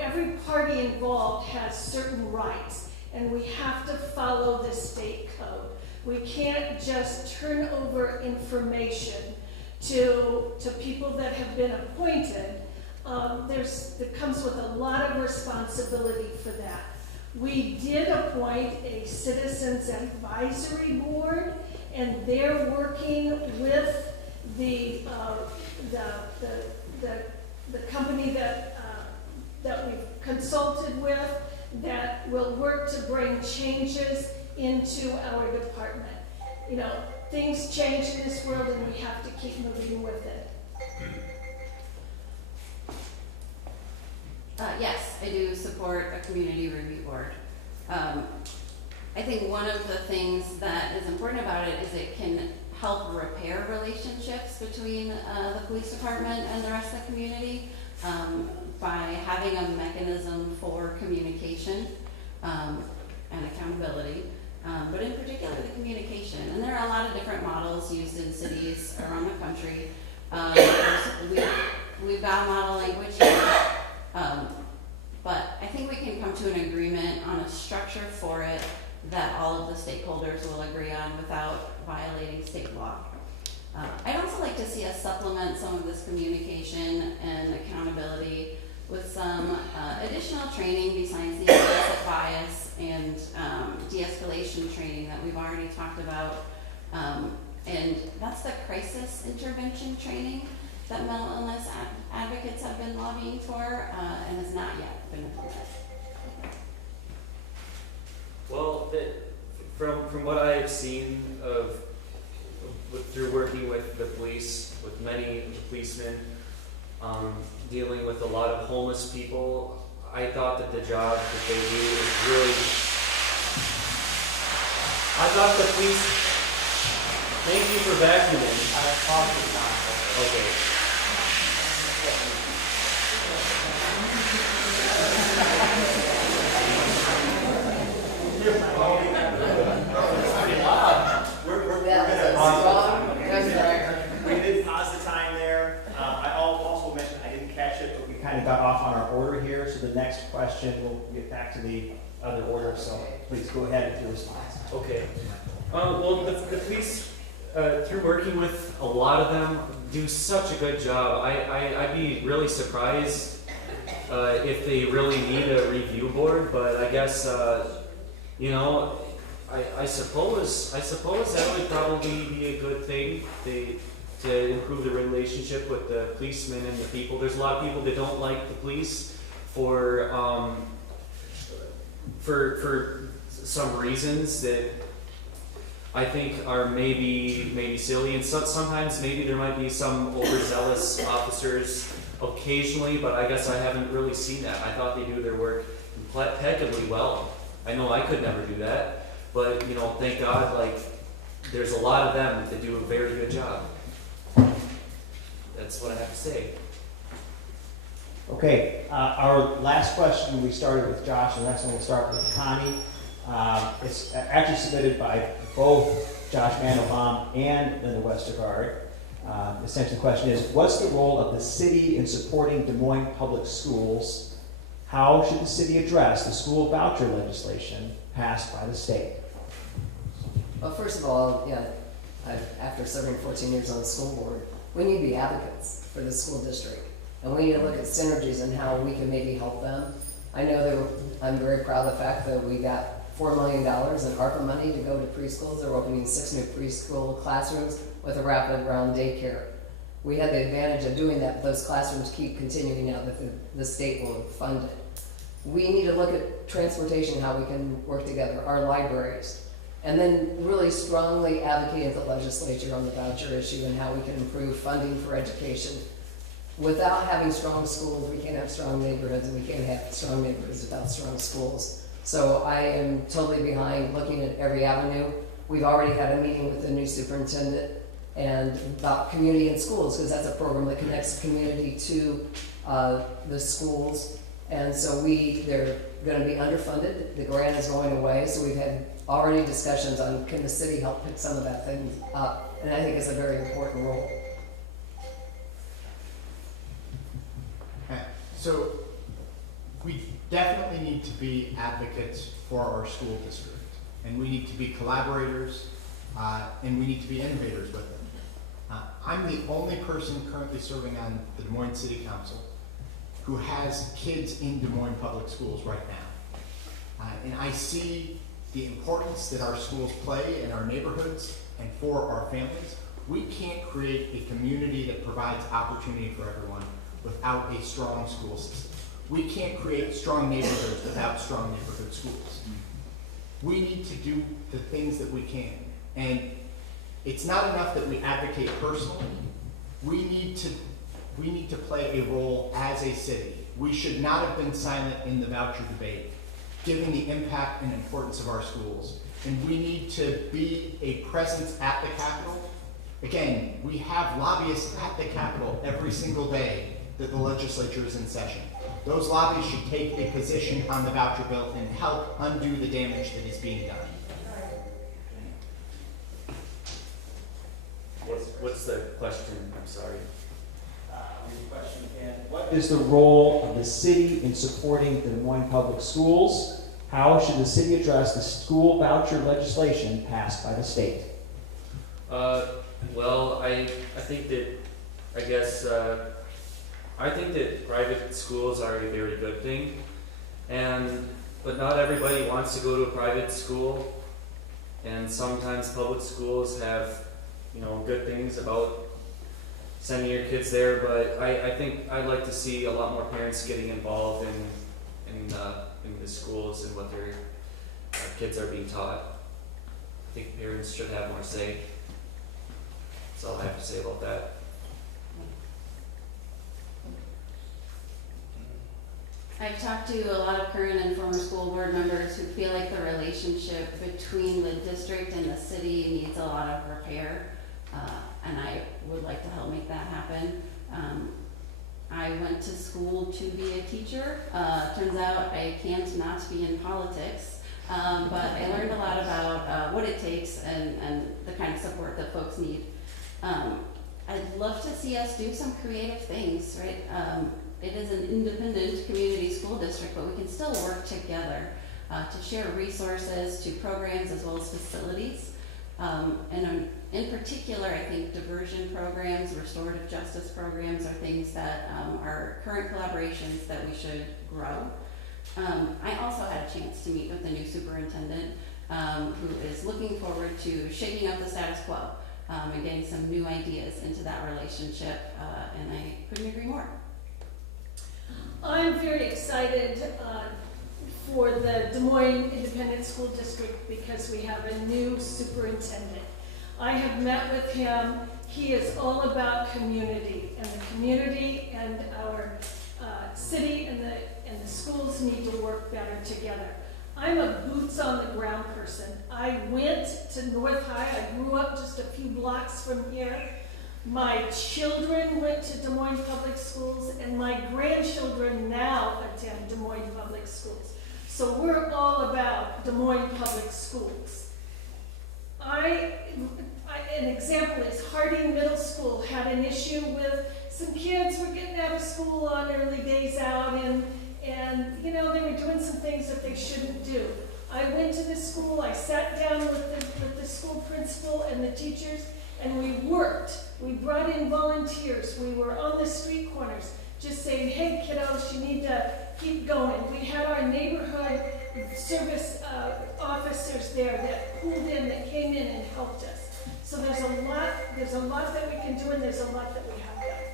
every party involved has certain rights, and we have to follow the state code. We can't just turn over information to people that have been appointed. That comes with a lot of responsibility for that. We did appoint a citizens advisory board, and they're working with the company that we've consulted with, that will work to bring changes into our department. Things change in this world, and we have to keep moving with it. Yes, I do support a community review board. I think one of the things that is important about it is it can help repair relationships between the police department and the rest of the community by having a mechanism for communication and accountability. But in particular, the communication. And there are a lot of different models used in cities around the country. We've got a model language here. But I think we can come to an agreement on a structure for it that all of the stakeholders will agree on without violating state law. I'd also like to see us supplement some of this communication and accountability with some additional training besides the implicit bias and de-escalation training that we've already talked about. And that's the crisis intervention training that mental illness advocates have been lobbying for and has not yet been implemented. Well, from what I've seen through working with the police, with many policemen, dealing with a lot of homeless people, I thought that the job that they do is really. I thought the police. Thank you for vacuuming. Okay. We did pause the time there. I also mentioned, I didn't catch it, but we Kind of got off on our order here, so the next question, we'll get back to the other order, so please go ahead with your response. Okay. Well, the police, through working with a lot of them, do such a good job. I'd be really surprised if they really need a review board, but I guess, you know, I suppose that would probably be a good thing to improve the relationship with the policemen and the people. There's a lot of people that don't like the police for some reasons that I think are maybe silly, and sometimes maybe there might be some overzealous officers occasionally, but I guess I haven't really seen that. I thought they do their work impeccably well. I know I could never do that, but you know, thank God, like, there's a lot of them that do a very good job. That's what I have to say. Okay, our last question, we started with Josh, and the next one we'll start with Connie. It's actually submitted by both Josh Mandelbaum and Linda Westergaard. Essentially, the question is, what's the role of the city in supporting Des Moines public schools? How should the city address the school voucher legislation passed by the state? Well, first of all, yeah, after serving 14 years on the school board, we need to be advocates for the school district. And we need to look at synergies and how we can maybe help them. I know I'm very proud of the fact that we got $4 million in ARPA money to go to preschools. They're opening 6 new preschool classrooms with a rapid round daycare. We had the advantage of doing that, but those classrooms keep continuing now that the state will fund it. We need to look at transportation, how we can work together, our libraries, and then really strongly advocate at the legislature on the voucher issue and how we can improve funding for education. Without having strong schools, we can't have strong neighborhoods, and we can't have strong neighborhoods without strong schools. So I am totally behind looking at every avenue. We've already had a meeting with the new superintendent and about community and schools, because that's a program that connects the community to the schools. And so they're going to be underfunded. The grant is going away, so we've had already discussions on can the city help pick some of that thing up, and I think it's a very important role. So we definitely need to be advocates for our school district, and we need to be collaborators, and we need to be innovators with them. I'm the only person currently serving on the Des Moines City Council who has kids in Des Moines Public Schools right now. And I see the importance that our schools play in our neighborhoods and for our families. We can't create a community that provides opportunity for everyone without a strong school system. We can't create strong neighborhoods without strong neighborhood schools. We need to do the things that we can. And it's not enough that we advocate personally. We need to play a role as a city. We should not have been silent in the voucher debate, given the impact and importance of our schools. And we need to be a presence at the Capitol. Again, we have lobbyists at the Capitol every single day that the legislature is in session. Those lobbies should take a position on the voucher bill and help undo the damage that is being done. What's the question? I'm sorry. Question again. What is the role of the city in supporting the Des Moines public schools? How should the city address the school voucher legislation passed by the state? Well, I think that private schools are a very good thing, but not everybody wants to go to a private school, and sometimes public schools have, good things about sending your kids there, but I think I'd like to see a lot more parents getting involved in the schools and what their kids are being taught. I think parents should have more say. That's all I have to say about that. I've talked to a lot of current and former school board members who feel like the relationship between the district and the city needs a lot of repair, and I would like to help make that happen. I went to school to be a teacher. Turns out I can't not be in politics, but I learned a lot about what it takes and the kind of support that folks need. I'd love to see us do some creative things, right? It is an independent community school district, but we can still work together to share resources, to programs as well as facilities. And in particular, I think diversion programs, restorative justice programs are things that are current collaborations that we should grow. I also had a chance to meet with the new superintendent, who is looking forward to shaking up the status quo and getting some new ideas into that relationship, and I couldn't agree more. I'm very excited for the Des Moines Independent School District because we have a new superintendent. I have met with him. He is all about community, and the community and our city and the schools need to work better together. I'm a boots on the ground person. I went to North High. I grew up just a few blocks from here. My children went to Des Moines Public Schools, and my grandchildren now attend Des Moines Public Schools. So we're all about Des Moines Public Schools. An example is Harding Middle School had an issue with some kids were getting out of school on early days out, and you know, they were doing some things that they shouldn't do. I went to the school, I sat down with the school principal and the teachers, and we worked. We brought in volunteers. We were on the street corners just saying, hey kiddos, you need to keep going. We had our neighborhood service officers there that pulled in, that came in and helped us. So there's a lot that we can do, and there's a lot that we have done.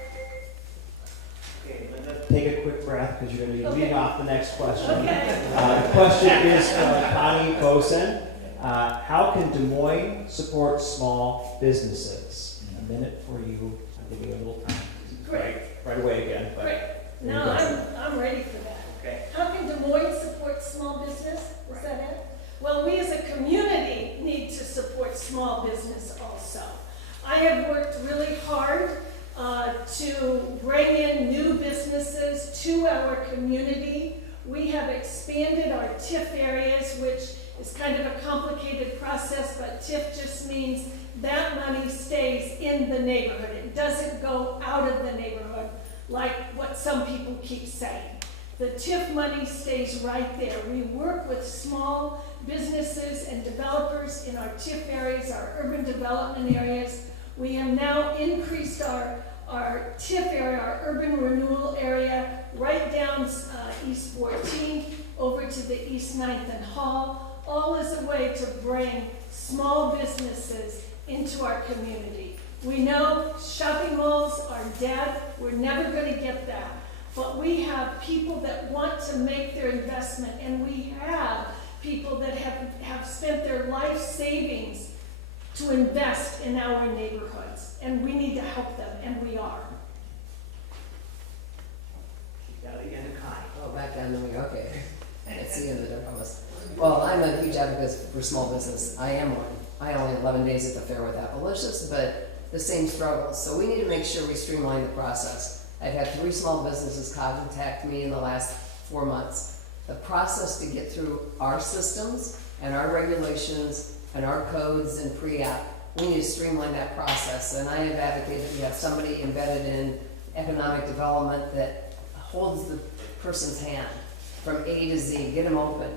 Okay, Linda. Take a quick breath because you're going to be leading off the next question. Okay. The question is from Connie Boson. How can Des Moines support small businesses? A minute for you. I'll give you a little time. Great. Right away again. But Great. No, I'm ready for that. Okay. How can Des Moines support small business? Is that it? Well, we as a community need to support small business also. I have worked really hard to bring in new businesses to our community. We have expanded our TIF areas, which is kind of a complicated process, but TIF just means that money stays in the neighborhood. It doesn't go out of the neighborhood like what some people keep saying. The TIF money stays right there. We work with small businesses and developers in our TIF areas, our urban development areas. We have now increased our TIF area, our urban renewal area, right down East 14th over to the East 9th and Hall, all as a way to bring small businesses into our community. We know shopping malls are dead. We're never going to get that. But we have people that want to make their investment, and we have people that have spent their life savings to invest in our neighborhoods, and we need to help them, and we are. Down again to Connie. Oh, back down to me, okay. It's the end of the promise. Well, I'm a huge advocate for small business. I am one. I only 11 days at the fair with Appalicious, but the same struggles. So we need to make sure we streamline the process. I've had 3 small businesses contact me in the last 4 months. The process to get through our systems and our regulations and our codes and pre-app, we need to streamline that process. And I have advocated that you have somebody embedded in economic development that holds the person's hand from A to Z, get them open.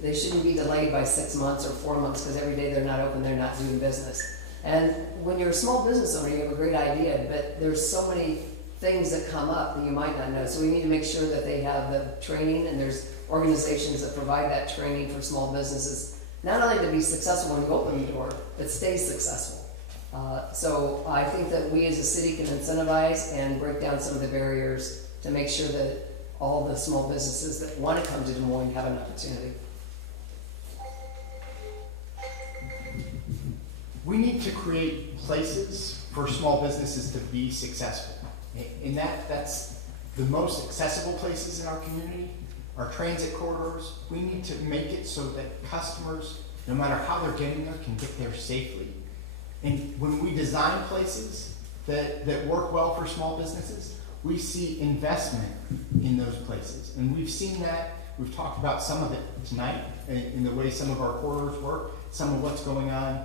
They shouldn't be delayed by 6 months or 4 months because every day they're not open, they're not doing business. And when you're a small business owner, you have a great idea, but there's so many things that come up that you might not know. So we need to make sure that they have the training, and there's organizations that provide that training for small businesses, not only to be successful when you open the door, but stay successful. So I think that we as a city can incentivize and break down some of the barriers to make sure that all the small businesses that want to come to Des Moines have an opportunity. We need to create places for small businesses to be successful. And that's the most accessible places in our community, our transit corridors. We need to make it so that customers, no matter how they're getting there, can get there safely. And when we design places that work well for small businesses, we see investment in those places. And we've seen that. We've talked about some of it tonight in the way some of our corridors work, some of what's going on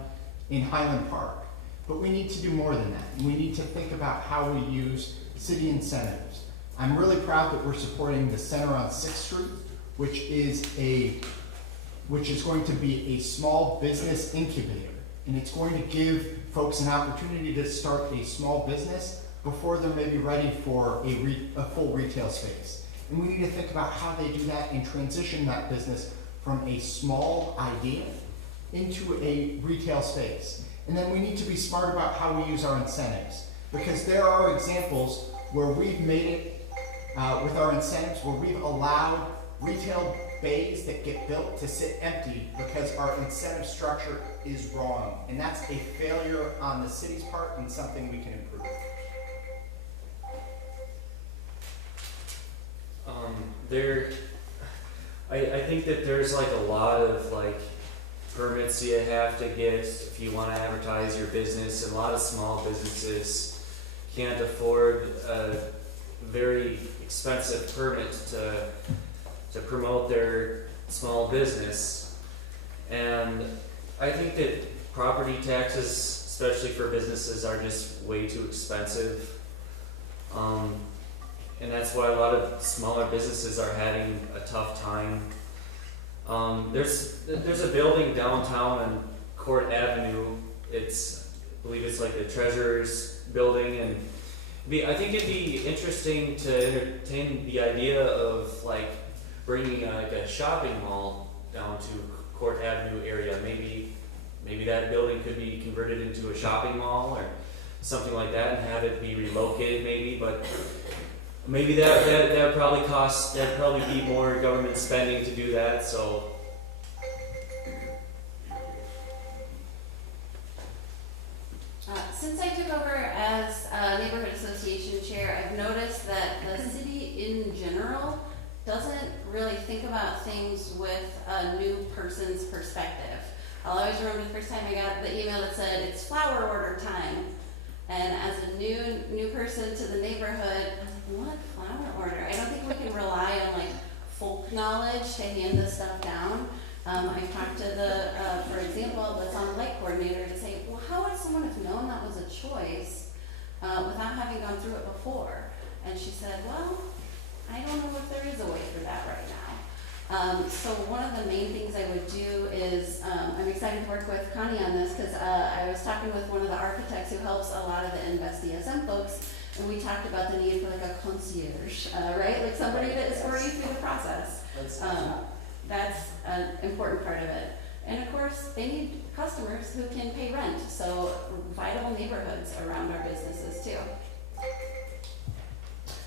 in Highland Park. But we need to do more than that. We need to think about how we use city incentives. I'm really proud that we're supporting the Center on 6th Street, which is going to be a small business incubator And it's going to give folks an opportunity to start a small business before they're maybe ready for a full retail space. And we need to think about how they do that and transition that business from a small idea into a retail space. And then we need to be smart about how we use our incentives, because there are examples where we've made it with our incentives, where we've allowed retail bays that get built to sit empty because our incentive structure is wrong. And that's a failure on the city's part and something we can improve. I think that there's like a lot of like permits you have to get if you want to advertise your business, and a lot of small businesses can't afford a very expensive permit to promote their small business. And I think that property taxes, especially for businesses, are just way too expensive. And that's why a lot of smaller businesses are having a tough time. There's a building downtown on Court Avenue. I believe it's like the Treasurer's building, and I think it'd be interesting to entertain the idea of like bringing like a shopping mall down to Court Avenue area. Maybe that building could be converted into a shopping mall or something like that, and have it be relocated maybe, but maybe that'd probably be more government spending to do that, so. Since I took over as neighborhood association chair, I've noticed that the city in general doesn't really think about things with a new person's perspective. I'll always remember the first time I got the email that said, it's flower order time. And as a new person to the neighborhood, I'm like, what, flower order? I don't think we can rely on like folk knowledge to hand this stuff down. I've talked to for example, the Sound Light coordinator to say, well, how would someone have known that was a choice without having gone through it before? And she said, well, I don't know if there is a way for that right now. So one of the main things I would do is, I'm excited to work with Connie on this, because I was talking with one of the architects who helps a lot of the Invest DSM folks, and we talked about the need for like a concierge, right? Like somebody to escort you through the process. That's an important part of it. And of course, they need customers who can pay rent, so vital neighborhoods around our businesses too.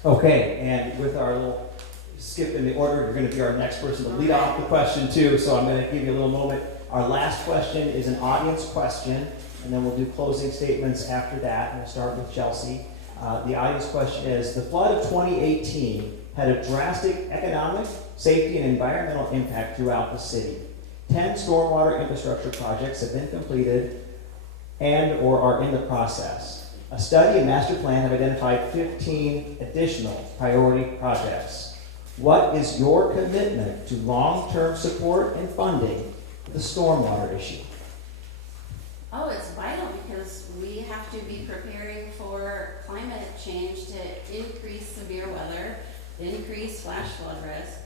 Okay, and with our little skip in the order, you're going to be our next person to lead off the question too, so I'm going to give you a little moment. Our last question is an audience question, and then we'll do closing statements after that, and we'll start with Chelsea. The audience question is, the flood of 2018 had a drastic economic, safety, and environmental impact throughout the city. 10 stormwater infrastructure projects have been completed and or are in the process. A study and master plan have identified 15 additional priority projects. What is your commitment to long-term support and funding for the stormwater issue? Oh, it's vital because we have to be preparing for climate change to increase severe weather, increase flash flood risk.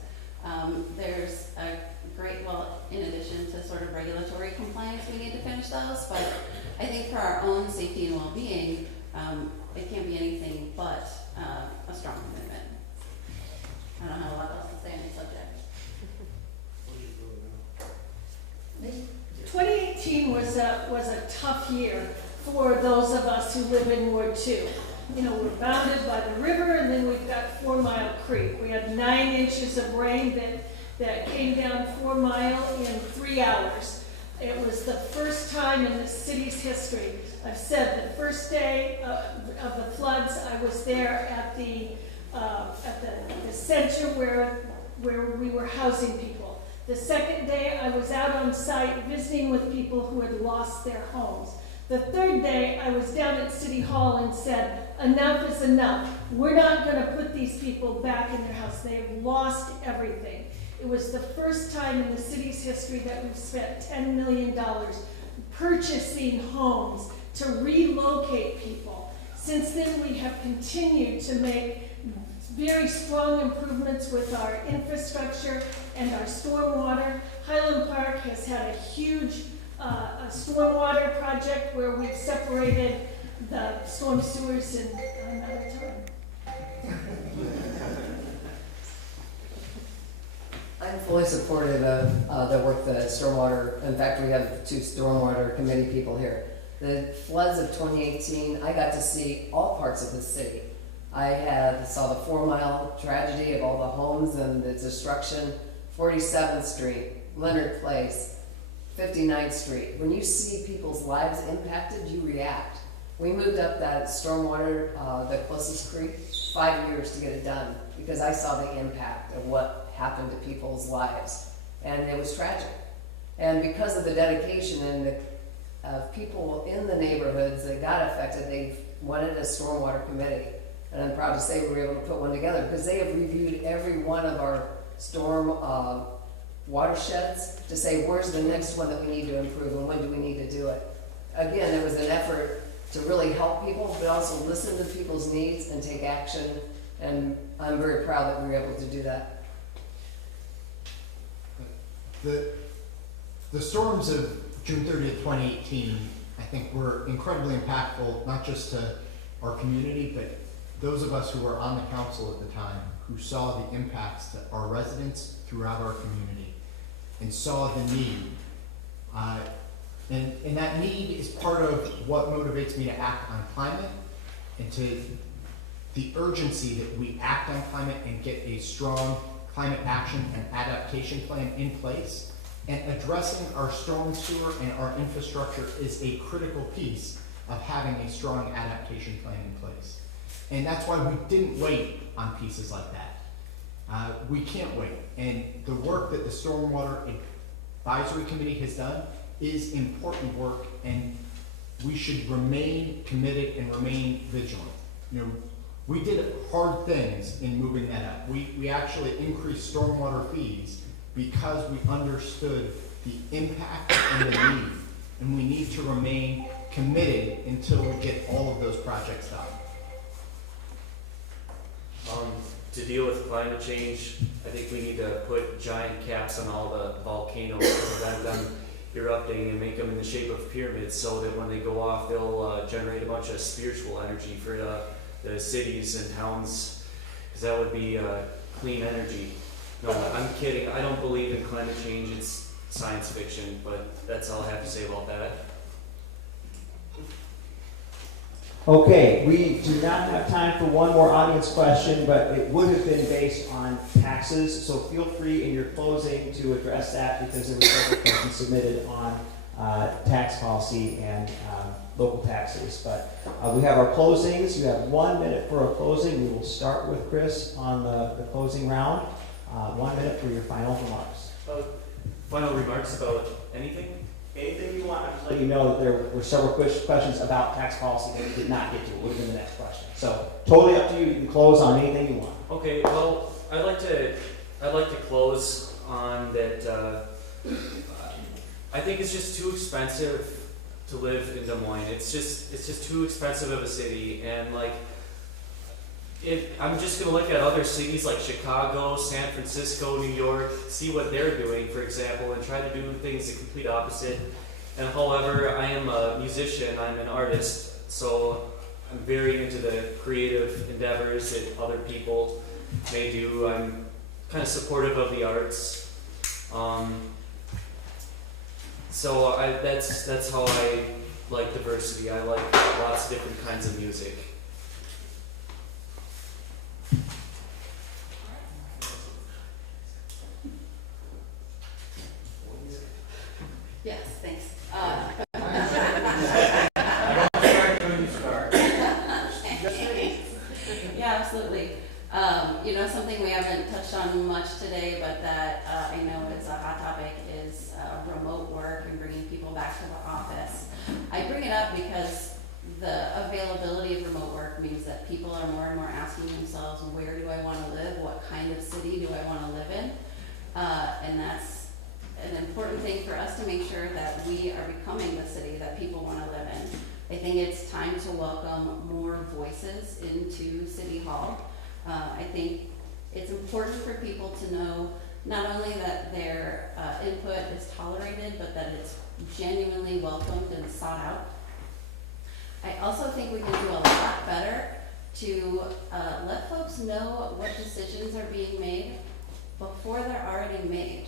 There's a great, well, in addition to sort of regulatory compliance, we need to finish those, but I think for our own safety and well-being, it can't be anything but a strong commitment. I don't have a lot else to say on the subject. 2018 was a tough year for those of us who live in Ward 2. You know, we're bounded by the river, and then we've got 4 Mile Creek. We had 9 inches of rain that came down 4 Mile in 3 hours. It was the first time in the city's history. I've said the first day of the floods, I was there at the center where we were housing people. The second day, I was out on site visiting with people who had lost their homes. The third day, I was down at City Hall and said, enough is enough. We're not going to put these people back in their house. They have lost everything. It was the first time in the city's history that we've spent $10 million purchasing homes to relocate people. Since then, we have continued to make very strong improvements with our infrastructure and our stormwater. Highland Park has had a huge a stormwater project where we've separated the storm sewers in another time. I'm fully supportive of the work that Stormwater, in fact, we have 2 Stormwater Committee people here. The floods of 2018, I got to see all parts of the city. I saw the 4-mile tragedy of all the homes and the destruction, 47th Street, Leonard Place, 59th Street. When you see people's lives impacted, you react. We moved up that stormwater, the closest creek, 5 years to get it done because I saw the impact of what happened to people's lives. And it was tragic. And because of the dedication and of people in the neighborhoods that got affected, they wanted a stormwater committee. And I'm proud to say we were able to put one together because they have reviewed every one of our storm watersheds to say where's the next one that we need to improve and when do we need to do it. Again, it was an effort to really help people, but also listen to people's needs and take action. And I'm very proud that we were able to do that. The storms of June 30th, 2018, I think were incredibly impactful, not just to our community, but those of us who were on the council at the time, who saw the impacts to our residents throughout our community and saw the need. And that need is part of what motivates me to act on climate and to the urgency that we act on climate and get a strong climate action and adaptation plan in place. And addressing our storm sewer and our infrastructure is a critical piece of having a strong adaptation plan in place. And that's why we didn't wait on pieces like that. We can't wait. And the work that the Stormwater Advisory Committee has done is important work, and we should remain committed and remain vigilant. You know, we did hard things in moving that up. We actually increased stormwater fees because we understood the impact and the need, and we need to remain committed until we get all of those projects done. To deal with climate change, I think we need to put giant caps on all the volcanoes to prevent them erupting and make them in the shape of pyramids so that when they go off, they'll generate a bunch of spiritual energy for the cities and towns, because that would be clean energy. No, I'm kidding. I don't believe in climate change. It's science fiction, but that's all I have to say about that. Okay, we do not have time for one more audience question, but it would have been based on taxes, so feel free in your closing to address that because there were several questions submitted on tax policy and local taxes. But we have our closings. You have 1 minute for a closing. We will start with Chris on the closing round. 1 minute for your final remarks. Final remarks about anything? Anything you want, So you know that there were several questions about tax policy that we did not get to. It would have been the next question. So totally up to you. You can close on anything you want. Okay, well, I'd like to close on that. I think it's just too expensive to live in Des Moines. It's just too expensive of a city, and like, I'm just gonna look at other cities like Chicago, San Francisco, New York, see what they're doing, for example, and try to do things the complete opposite. And however, I am a musician, I'm an artist, so I'm very into the creative endeavors that other people may do. I'm kind of supportive of the arts. So that's how I like diversity. I like lots of different kinds of music. Yes, thanks. Yeah, absolutely. You know, something we haven't touched on much today, but that I know is a hot topic is remote work and bringing people back to the office. I bring it up because the availability of remote work means that people are more and more asking themselves, where do I want to live? What kind of city do I want to live in? And that's an important thing for us to make sure that we are becoming the city that people want to live in. I think it's time to welcome more voices into City Hall. I think it's important for people to know not only that their input is tolerated, but that it's genuinely welcomed and sought out. I also think we can do a lot better to let folks know what decisions are being made before they're already made.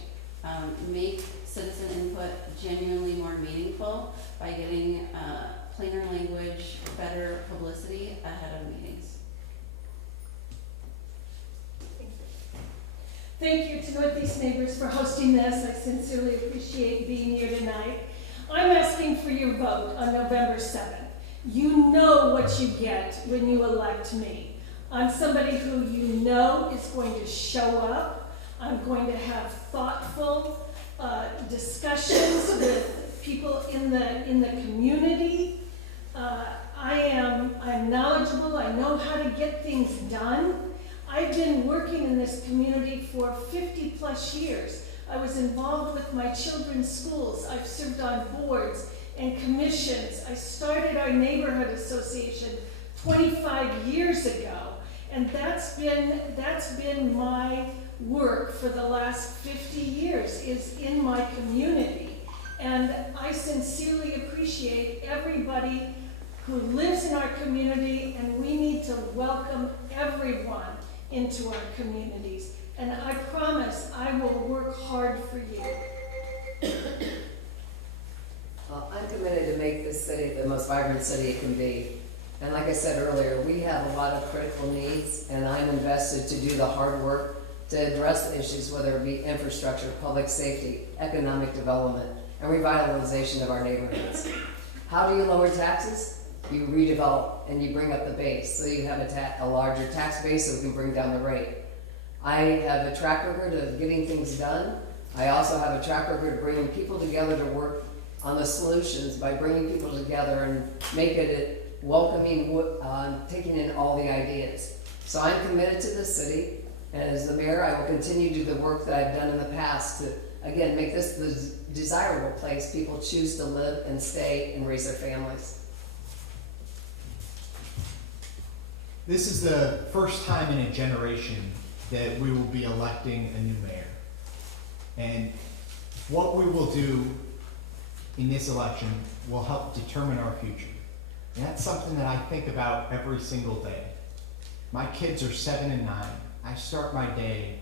Make citizen input genuinely more meaningful by getting plainer language, better publicity ahead of meetings. Thank you to Northeast Neighbors for hosting this. I sincerely appreciate being here tonight. I'm asking for your vote on November 7th. You know what you get when you elect me. I'm somebody who you know is going to show up. I'm going to have thoughtful discussions with people in the community. I'm knowledgeable. I know how to get things done. I've been working in this community for 50 plus years. I was involved with my children's schools. I've served on boards and commissions. I started our neighborhood association 25 years ago, and that's been my work for the last 50 years, is in my community. And I sincerely appreciate everybody who lives in our community, and we need to welcome everyone into our communities. And I promise I will work hard for you. Well, I'm committed to make this city the most vibrant city it can be. And like I said earlier, we have a lot of critical needs, and I'm invested to do the hard work to address the issues, whether it be infrastructure, public safety, economic development, and revitalization of our neighborhoods. How do you lower taxes? You redevelop and you bring up the base, so you have a larger tax base so we can bring down the rate. I have a track record of getting things done. I also have a track record of bringing people together to work on the solutions by bringing people together and making it welcoming, taking in all the ideas. So I'm committed to this city, and as the mayor, I will continue to do the work that I've done in the past to, again, make this the desirable place people choose to live and stay and raise their families. This is the first time in a generation that we will be electing a new mayor. And what we will do in this election will help determine our future. And that's something that I think about every single day. My kids are 7 and 9. I start my day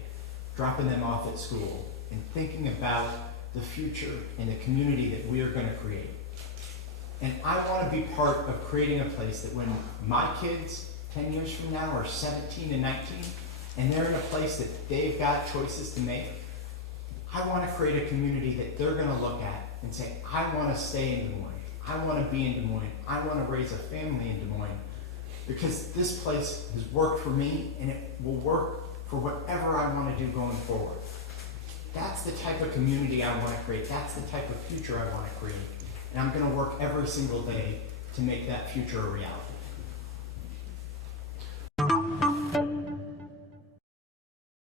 dropping them off at school and thinking about the future and the community that we are going to create. And I want to be part of creating a place that when my kids 10 years from now are 17 and 19, and they're in a place that they've got choices to make, I want to create a community that they're going to look at and say, I want to stay in Des Moines. I want to be in Des Moines. I want to raise a family in Des Moines. Because this place has worked for me, and it will work for whatever I want to do going forward. That's the type of community I want to create. That's the type of future I want to create. And I'm going to work every single day to make that future a reality.